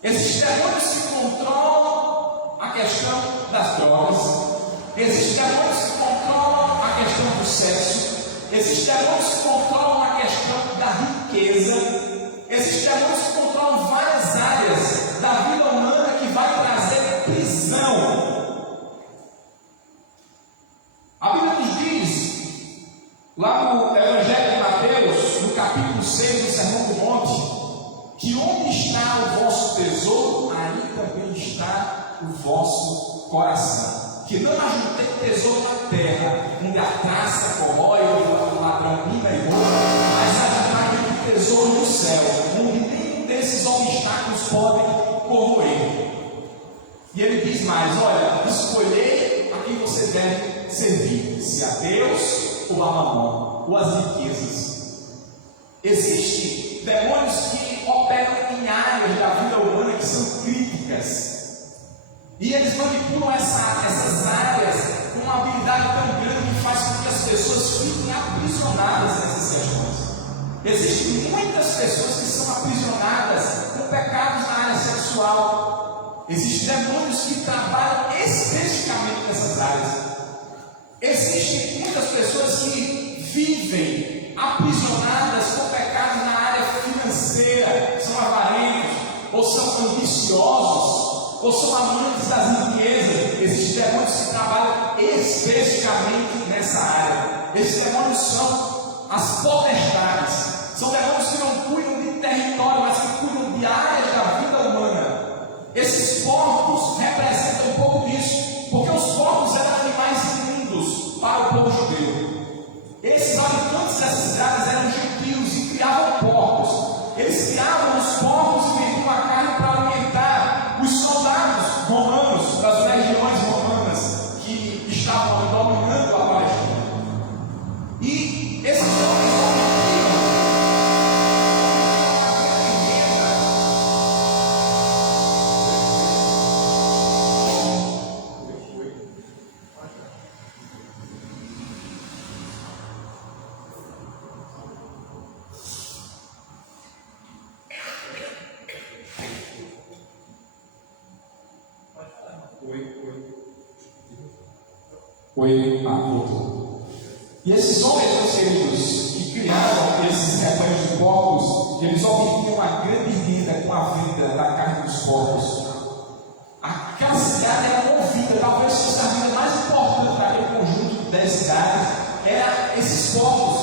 Existem demônios que controlam a questão das drogas. Existem demônios que controlam a questão do sexo. Existem demônios que controlam a questão da riqueza. Existem demônios que controlam várias áreas da vida humana que vai trazer prisão. A Bíblia nos diz, lá no Evangelho de Mateus, no capítulo 6 do Sermão do Monte, que onde está o vosso tesouro, aí também está o vosso coração. Que não ajuntei tesouro na terra, onde a traça corrói, onde o ladrão mina e rouba, mas ajuntai tesouro no céu, onde nenhum desses obstáculos podem corroer. E ele diz mais: olha, escolhei a quem você deve servir, se a Deus ou a Mamon, ou as riquezas. Existem demônios que operam em áreas da vida humana que são críticas. E eles manipulam essas áreas com uma habilidade tão grande que faz com que as pessoas fiquem aprisionadas nessas questões. Existem muitas pessoas que são aprisionadas com pecados na área sexual. Existem demônios que trabalham especificamente nessas áreas. Existem muitas pessoas que vivem aprisionadas com pecados na área financeira, são avarentos, ou são ambiciosos, ou são amantes das riquezas. Existem demônios que trabalham especificamente nessa área. Esses demônios são as potestades. São demônios que não cuidam de território, mas que cuidam de áreas da vida humana. Esses porcos representam um pouco disso, porque os porcos eram animais imundos para o povo judeu. Esses habitantes dessas cidades eram gentios e criavam porcos. Eles criavam os porcos e vendiam a carne para alimentar os soldados romanos, das legiões romanas que estavam dominando a Palestina. E esses homens voltou. E esses homens, meus queridos, que criaram esses rebanhos de porcos, eles obtinham uma grande renda com a venda da carne dos porcos. Aquela cidade era movida, talvez fosse a renda mais importante daquele conjunto de 10 cidades, era esses porcos.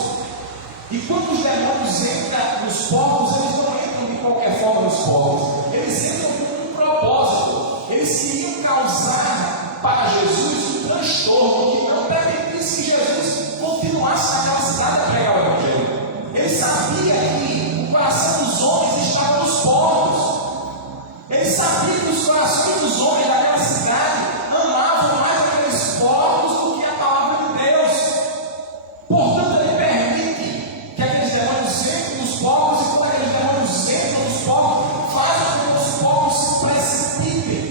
E quando os demônios entram nos porcos, eles não entram de qualquer forma nos porcos, eles entram com um propósito. Eles queriam causar para Jesus um transtorno que não permitisse que Jesus continuasse naquela cidade a pregar o Evangelho. Ele sabia que o coração dos homens estava nos porcos. Ele sabia que os corações dos homens daquela cidade amavam mais aqueles porcos do que a palavra de Deus. Portanto, ele permite que aqueles demônios entrem nos porcos, e quando aqueles demônios entram nos porcos, fazem com que os porcos se precipitem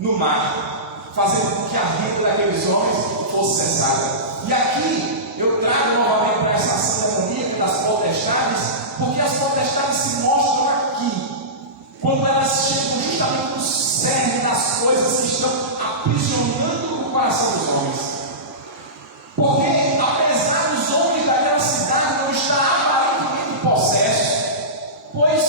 no mar, fazendo com que a renda daqueles homens fosse cessada. E aqui eu trago novamente para essa ação demoníaca das potestades, porque as potestades se mostram aqui, quando elas chegam justamente no cerne das coisas que estão aprisionando o coração dos homens. Porque apesar dos homens daquela cidade não estar aparentemente possessos, pois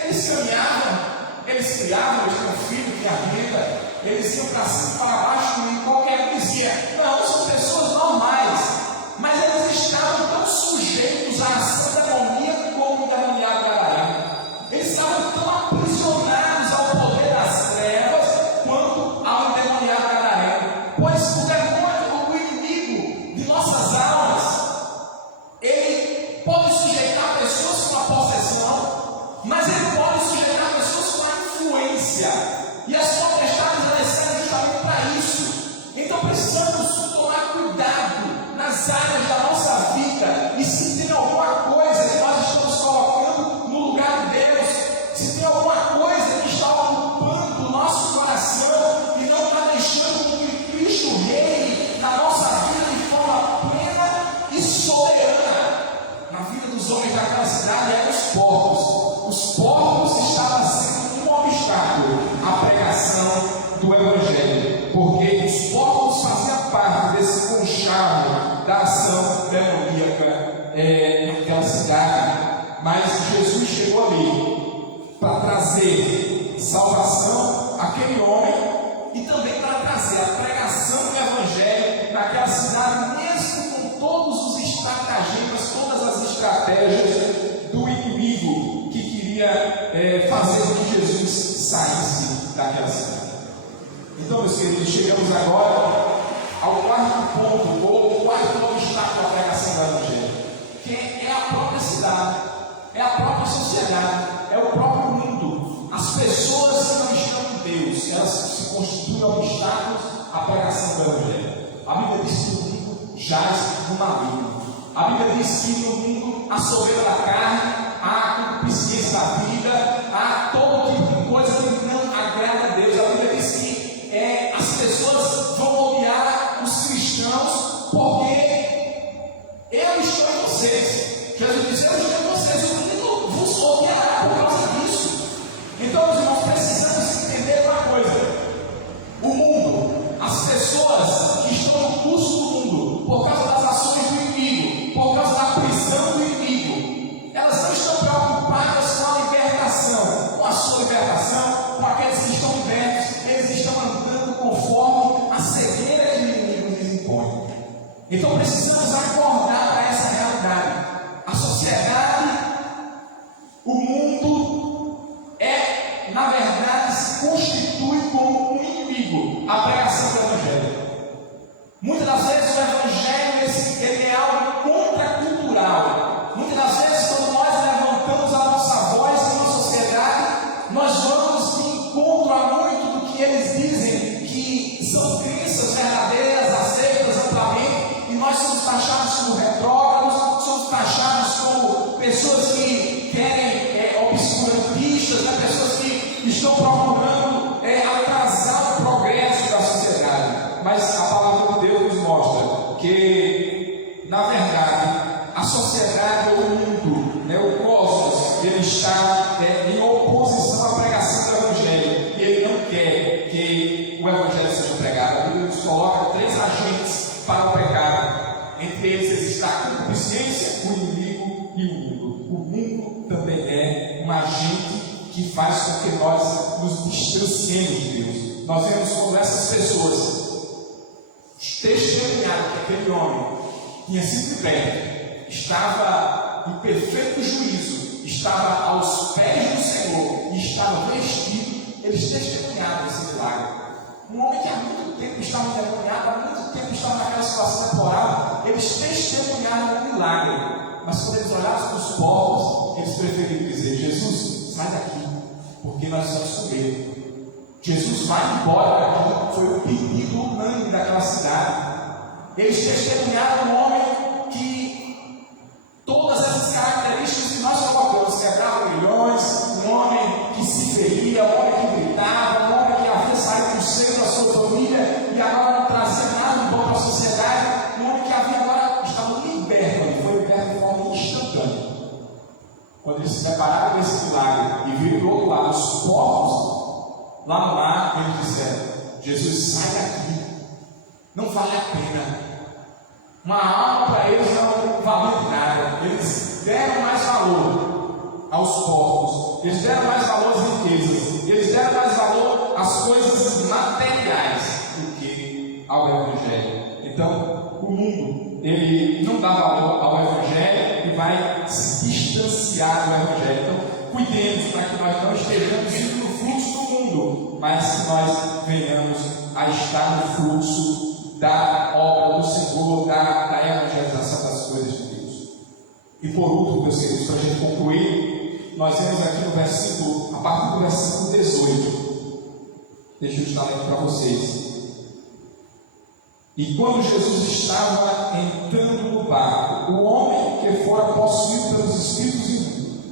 eles caminhavam, eles criavam, eles tinham filho, tinham renda, eles iam para cima e para baixo, e qualquer um dizia: não, são pessoas normais. Mas eles estavam tão sujeitos à ação demoníaca como o demoniado gadareno. Eles estavam tão aprisionados ao poder das trevas quanto ao endemoniado gadareno. Pois o demônio, o inimigo de nossas almas, ele pode sujeitar pessoas com a possessão, mas ele pode sujeitar pessoas com a influência. E as potestades, elas servem justamente para isso. Então precisamos tomar cuidado nas áreas da nossa vida, e se tem alguma coisa que nós estamos colocando no lugar de Deus, se tem alguma coisa que está ocupando o nosso coração e não está deixando que Cristo reine na nossa vida de forma plena e soberana, na vida dos homens daquela cidade, eram os porcos. Os porcos estavam sendo um obstáculo à pregação do Evangelho, porque os porcos faziam parte desse conchavo da ação demoníaca naquela cidade. Mas Jesus chegou ali para trazer salvação àquele homem e também para trazer a pregação do Evangelho naquela cidade, mesmo com todos os estratagemas, todas as estratégias do inimigo que queria fazer com que Jesus saísse daquela cidade. Então, meus queridos, chegamos agora ao quarto ponto, ou o quarto obstáculo à pregação do Evangelho, que é a própria cidade, é a própria sociedade, é o próprio mundo, as pessoas que não estão em Deus, elas se constituem obstáculos à pregação do Evangelho. A Bíblia diz que o mundo jaz no maligno. A Bíblia diz que no mundo há soberba da carne, há concupiscência da vida, há todo tipo de coisa que não agrada a Deus. A Bíblia diz que as pessoas vão odiar os cristãos porque eu estou em vocês. Jesus disse: eu estou em vocês, o mundo vos odiará por causa disso. Então, meus irmãos, precisamos entender uma coisa: o mundo, as pessoas que estão no curso do mundo, por causa das ações do inimigo, por causa da prisão do inimigo, elas não estão preocupadas com a libertação, com a sua libertação, com aqueles que estão libertos. Eles estão andando conforme a cegueira que o inimigo lhes impõe. Então precisamos acordar para essa realidade. A sociedade, o mundo na verdade, se constitui como um inimigo à pregação do Evangelho. Muitas das vezes o Evangelho ele é algo contracultural. Muitas das vezes, quando nós levantamos a nossa voz em uma sociedade, nós vamos de encontro a muito do que eles dizem que são crenças verdadeiras, aceitas amplamente, e nós somos taxados como retrógrados, somos taxados como pessoas que querem obscurantistas, pessoas que estão procurando atrasar o progresso da sociedade. Mas a palavra de Deus nos mostra que, na verdade, a sociedade, o mundo, o cosmos, ele está em oposição à pregação do Evangelho, e ele não quer que o Evangelho seja pregado. A Bíblia nos coloca 3 agentes para o pecado. Entre eles está a concupiscência, o inimigo e o mundo. O mundo também é um agente que faz com que nós nos distanciemos de Deus. Nós vemos como essas pessoas testemunharam que aquele homem tinha sido liberto, estava em perfeito juízo, estava aos pés do Senhor e estava vestido. Eles testemunharam esse milagre. Um homem que há muito tempo estava endemoniado, há muito tempo estava naquela situação temporal, eles testemunharam o milagre. Mas quando eles olharam para os povos, eles preferiram dizer: Jesus, sai daqui, porque nós estamos com medo. Jesus, vai embora daqui. Foi o pedido unânime daquela cidade. Eles testemunharam um homem que todas essas características que nós colocamos: quebrava milhões, um homem que se feria, um homem que gritava, um homem que havia saído do seio da sua família e agora não trazia nada de bom para a sociedade, um homem que havia agora estava liberto, ele foi liberto de forma instantânea. Quando eles se prepararam desse milagre e viram do outro lado os povos lá no mar, eles disseram: Jesus, sai daqui, não vale a pena. Uma alma para eles não valia nada. Eles deram mais valor aos povos, eles deram mais valor às riquezas, eles deram mais valor às coisas materiais do que ao Evangelho. Então, o mundo, ele não dá valor ao Evangelho e vai se distanciar do Evangelho. Então, cuidemos para que nós não estejamos indo no fluxo do mundo, mas que nós venhamos a estar no fluxo da obra do Senhor, da evangelização das coisas de Deus. E por último, meus queridos, para a gente concluir, nós vemos aqui no versículo, a partir do versículo 18. Deixa eu estar lendo para vocês. E quando Jesus estava entrando no barco, o homem que fora possuído pelos espíritos imundos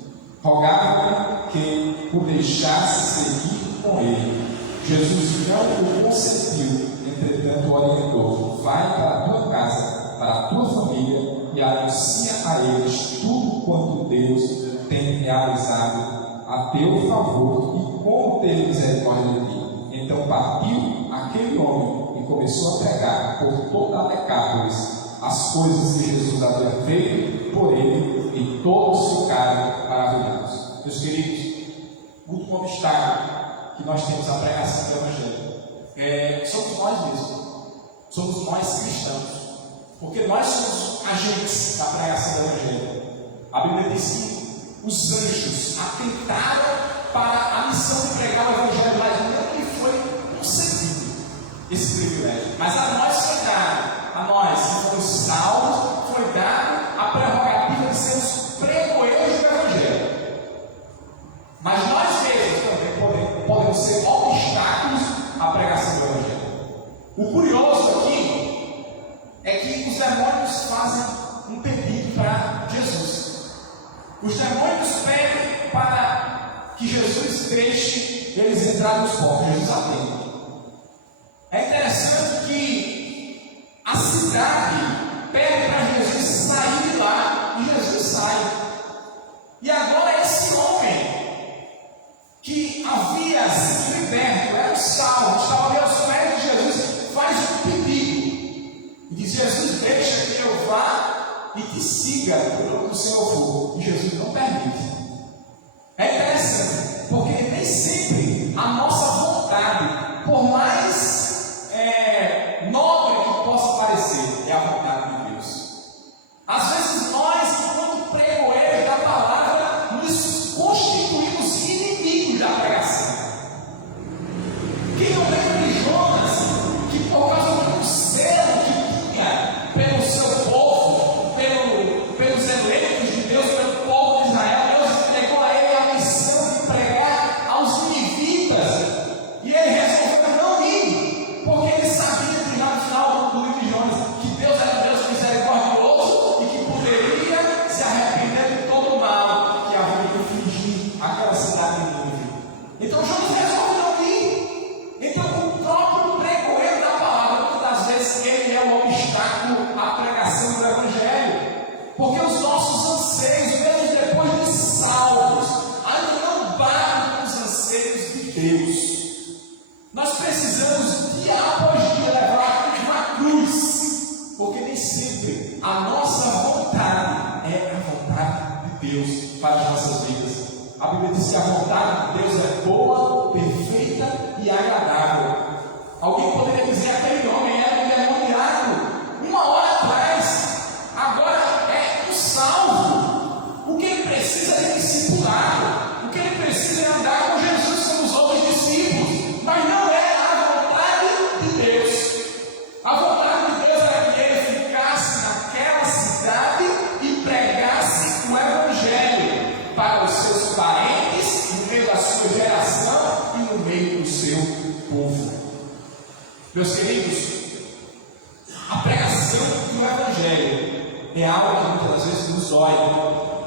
rogava que o deixasse seguir com ele. Jesus não o consentiu, entretanto orientou: vai para a tua casa, para a tua família, e anuncia a eles tudo quanto Deus tem realizado a teu favor e como teve misericórdia de ti. Então partiu aquele homem e começou a pregar por toda a Decápolis as coisas que Jesus havia feito por ele, e todos ficaram maravilhados. Meus queridos, o último obstáculo que nós temos à pregação do Evangelho somos nós mesmos, somos nós cristãos, porque nós somos agentes da pregação do Evangelho. A Bíblia diz que os anjos atentaram para a missão de pregar o Evangelho, mas não lhe foi concedido esse privilégio. Mas a nós foi dado, a nós que fomos salvos, foi dado a prerrogativa de sermos pregoeiros do Evangelho. Mas nós mesmos também podemos ser obstáculos a pregação do Evangelho. O curioso aqui é que os demônios fazem um pedido para Jesus. Os demônios pedem para que Jesus deixe eles entrar nos porcos. Jesus atende. É interessante que a cidade pede para Jesus sair de lá e Jesus sai. E agora esse homem que havia sido liberto, era um salvo, estava ali aos pés de Jesus, faz um pedido e diz: Jesus, deixa que eu vá e te siga por onde o Senhor for. E Jesus não permite. É interessante, porque nem sempre a nossa vontade, por mais nobre que possa parecer, é a vontade de Deus. Às vezes nós, enquanto pregoeiros da palavra, nos constituímos inimigos da pregação. Quem não lembra de Jonas, que por causa do zelo que tinha pelo seu povo, pelos eleitos de Deus, pelo povo de Israel, Deus entregou a ele a missão de pregar aos ninivitas, e ele resolveu não ir, porque ele sabia que lá no final do livro de Jonas, que Deus era Deus misericordioso e que poderia se arrepender de todo o mal que havia de infligir aquela cidade de Nínive. Então Jonas resolve não ir. Então o próprio pregoeiro da palavra, muitas das vezes, ele é um obstáculo à pregação do Evangelho, porque os nossos anseios, mesmo depois de salvos, ainda não batem com os anseios de Deus. Nós precisamos, dia após dia, levar uma cruz, porque nem sempre a nossa vontade é a vontade de Deus para as nossas vidas. A Bíblia diz que a vontade de Deus é boa, perfeita e agradável. Alguém poderia dizer: aquele homem era um endemoniado uma hora atrás, agora é um salvo. O que ele precisa é discipulado, o que ele precisa é andar com Jesus como os outros discípulos, mas não é a vontade de Deus. A vontade de Deus era que ele ficasse naquela cidade e pregasse o Evangelho para os seus parentes, no meio da sua geração e no meio do seu povo. Meus queridos, a pregação do Evangelho é algo que muitas vezes nos dói.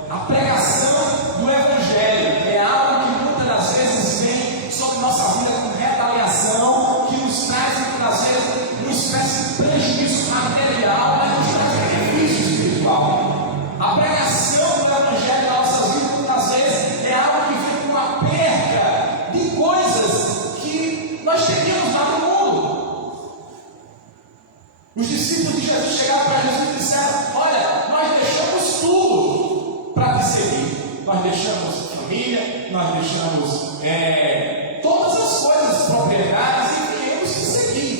A pregação do Evangelho é algo que muitas das vezes vem sobre nossa vida com retaliação, que nos traz muitas das vezes uma espécie de prejuízo material, mas nos traz benefício espiritual. A pregação do Evangelho nas nossas vidas muitas das vezes é algo que vem com uma perda de coisas que nós teríamos lá no mundo. Os discípulos de Jesus chegaram para Jesus e disseram: olha, nós deixamos tudo para te seguir. Nós deixamos família, nós deixamos todas as coisas, propriedades, e viemos te seguir.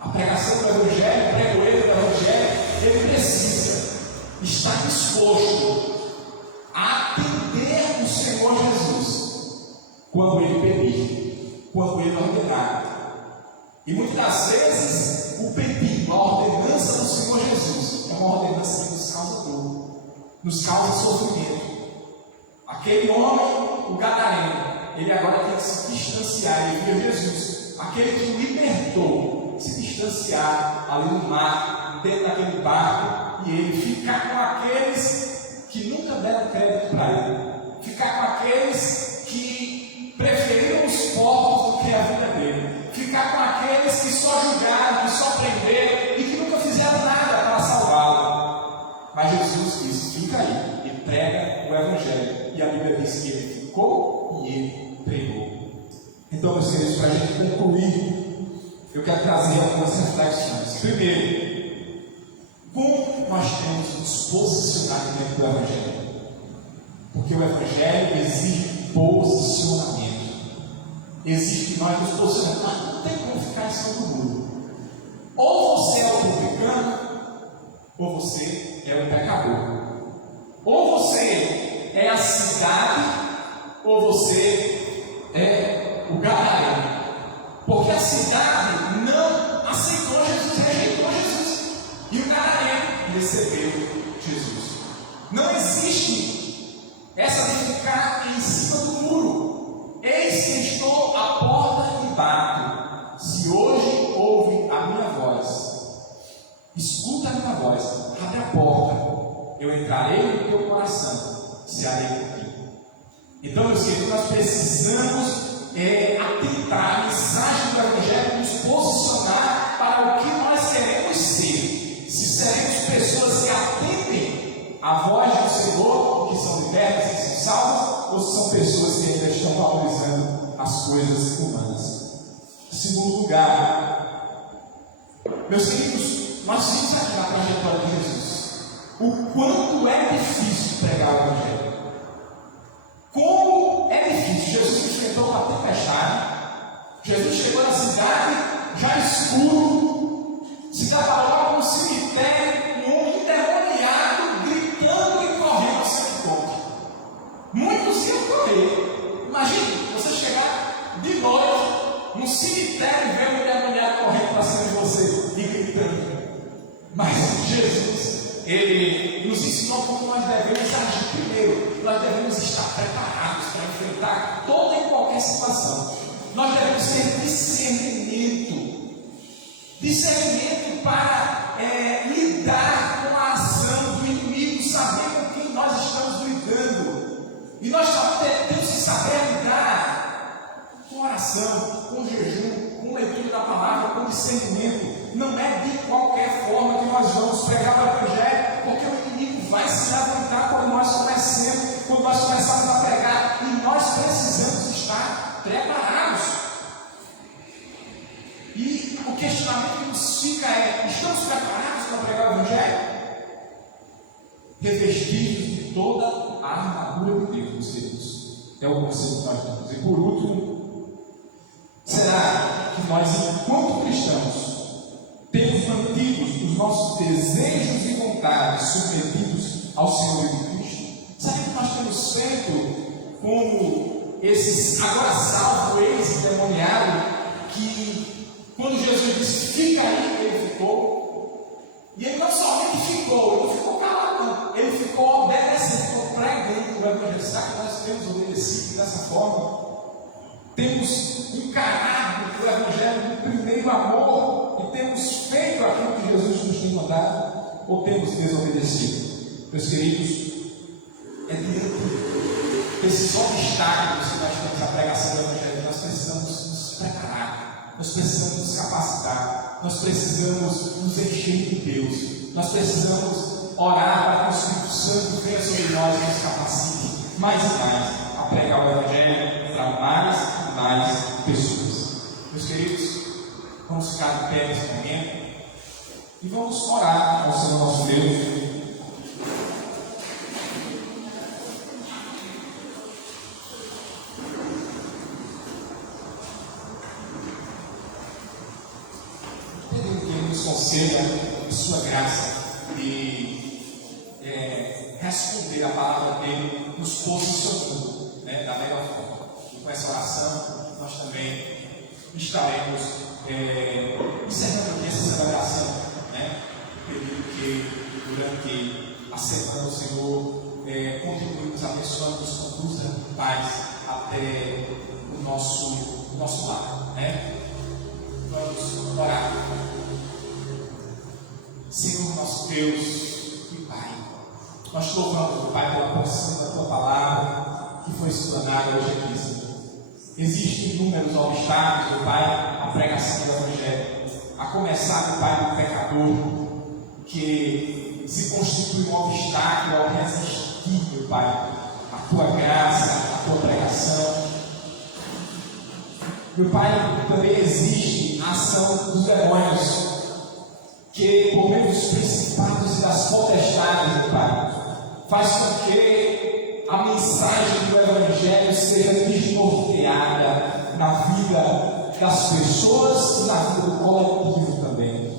A pregação do Evangelho, o pregoeiro do Evangelho, ele precisa estar disposto a atender o Senhor Jesus quando ele pedir, quando ele ordenar. E muitas das vezes o pedido, a ordenança do Senhor Jesus é uma ordenança que nos causa dor, nos causa sofrimento. Aquele homem, o gadareno, ele agora tem que se distanciar. Ele viu Jesus, aquele que o libertou, se distanciar ali no mar, dentro daquele barco, e ele ficar com aqueles que nunca deram crédito para ele, ficar com aqueles que preferiram os porcos do que a vida dele, ficar com aqueles que só julgaram, que só prenderam e que nunca fizeram nada para salvá-lo. Mas Jesus disse: fica aí e prega o Evangelho. E a Bíblia diz que ele ficou e ele pregou. Então, meus queridos, para a gente concluir, eu quero trazer algumas reflexões. Primeiro, como nós temos que nos posicionar dentro do Evangelho? Porque o Evangelho exige posicionamento. Exige que nós nos posicionemos, mas não tem como ficar em cima do muro. Ou você é o publicano, ou você é o pecador. Ou você é a cidade, ou você é o gadareno. Porque a cidade não aceitou Jesus, rejeitou Jesus. E o gadareno recebeu Jesus. Não existe essa de ficar em cima do muro. Eis que estou à porta Então, meus queridos, nós precisamos atentar a mensagem do Evangelho, nos posicionar para o que nós queremos ser. Se seremos pessoas que atendem à voz do Senhor, que são libertas e são salvas, ou se são pessoas que ainda estão valorizando as coisas humanas. Em segundo lugar, meus queridos, nós vimos aqui na trajetória de Jesus o quanto é difícil pregar o Evangelho. Como é difícil. Jesus enfrentou uma tempestade. Jesus chegou na cidade já escuro. Se deparou com um cemitério, um homem endemoniado, gritando e correndo ao seu encontro. Muitos iam correr. Imagine você chegar de noite num cemitério e ver um endemoniado correndo para cima de você e gritando. Mas Jesus, Ele nos ensinou como nós devemos agir. Primeiro, nós devemos estar preparados para enfrentar toda e qualquer situação. Nós devemos ter discernimento para lidar com a ação do inimigo, saber com quem nós estamos lidando. E nós temos que saber lidar com oração, com jejum, com leitura da palavra, com discernimento. Não é de qualquer forma que nós vamos pregar o Evangelho, porque o inimigo vai se levantar quando nós começarmos a pregar, e nós precisamos estar preparados. E o questionamento que nos fica é: estamos preparados para pregar o Evangelho? Revestidos de toda a armadura de Deus, queridos. É o conselho que nós damos. E por último, será que nós, enquanto cristãos, temos mantido os nossos desejos e vontades submetidos ao Senhor de Cristo? Será que nós temos feito como esses agora salvo ex-endemoniado, que quando Jesus disse fica aí, ele ficou? E ele não somente ficou, ele não ficou calado, não. Ele ficou obedecendo, ficou pregando o Evangelho. Será que nós temos obedecido dessa forma? Temos encarado o Evangelho do primeiro amor e temos feito aquilo que Jesus nos tem mandado, ou temos desobedecido? Meus queridos, é diante desses obstáculos que nós temos à pregação do Evangelho, nós precisamos nos preparar, nós precisamos nos capacitar, nós precisamos nos encher de Deus, nós precisamos orar para que o Espírito Santo venha sobre nós e nos capacite mais e mais a pregar o Evangelho para mais e mais pessoas. Meus queridos, vamos ficar de pé nesse momento e vamos orar ao Senhor nosso Deus. Pedindo que Ele nos conceda a sua graça de responder a palavra dele, nos posicionando da melhor forma. E com essa oração, nós também estaremos encerrando aqui essa celebração, período que durante a semana o Senhor continue nos abençoando, nos conduza em paz até o nosso lar. Vamos orar. Senhor nosso Deus e Pai, nós te louvamos, Pai, pela porção da Tua palavra que foi explanada hoje aqui, Senhor. Existem inúmeros obstáculos, Pai, à pregação do Evangelho, a começar, Pai, do pecador, que se constitui um obstáculo ao resistir, Pai, a Tua graça, a Tua pregação. Meu Pai, também existe a ação dos demônios, que por meio dos principados e das potestades, meu Pai, faz com que a mensagem do Evangelho seja desnorteada na vida das pessoas e na vida do coletivo também.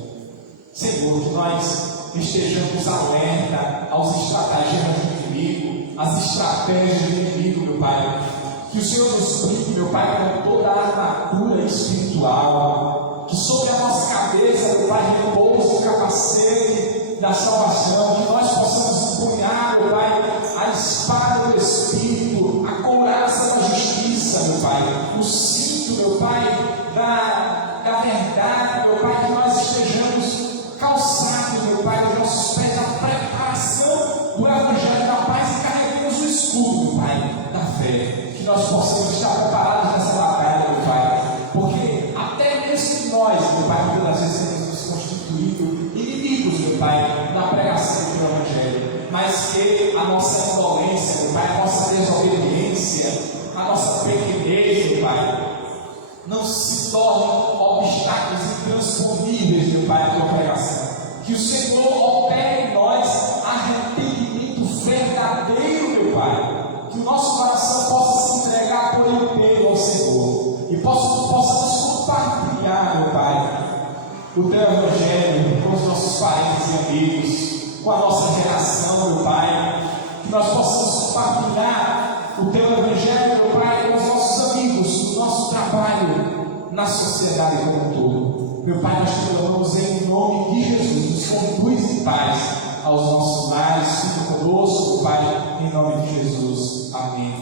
Senhor, que nós estejamos alerta aos estratagemas do inimigo, às estratégias do inimigo, meu Pai. Que o Senhor nos brinde, meu Pai, com toda a armadura espiritual, que sobre a nossa cabeça, meu Pai, repouse o capacete da salvação, que nós possamos empunhar, meu Pai, a espada do Espírito, a couraça da justiça, meu Pai, o cinto, meu Pai, da verdade, meu Pai, que nós estejamos calçados, meu Pai, os nossos pés, a preparação do Evangelho da paz e carreguemos o escudo, meu Pai. da fé. Que nós possamos estar preparados nessa batalha, meu Pai. Porque até mesmo nós, meu Pai, muitas vezes temos nos constituído inimigos, meu Pai, na pregação do Evangelho. Mas que a nossa indolência, meu Pai, a nossa desobediência, a nossa pequenez, meu Pai, não se tornem obstáculos intransponíveis, meu Pai, à tua pregação. Que o Senhor opere em nós arrependimento verdadeiro, meu Pai. Que o nosso coração possa se entregar por inteiro ao Senhor. E possamos compartilhar, meu Pai, o teu Evangelho com os nossos parentes e amigos, com a nossa geração, meu Pai. Que nós possamos compartilhar o teu Evangelho, meu Pai, com os nossos amigos, no nosso trabalho, na sociedade como um todo. Meu Pai, nós te louvamos em nome de Jesus. Nos conduz em paz aos nossos lares. Fica conosco, Pai, em nome de Jesus. Amém.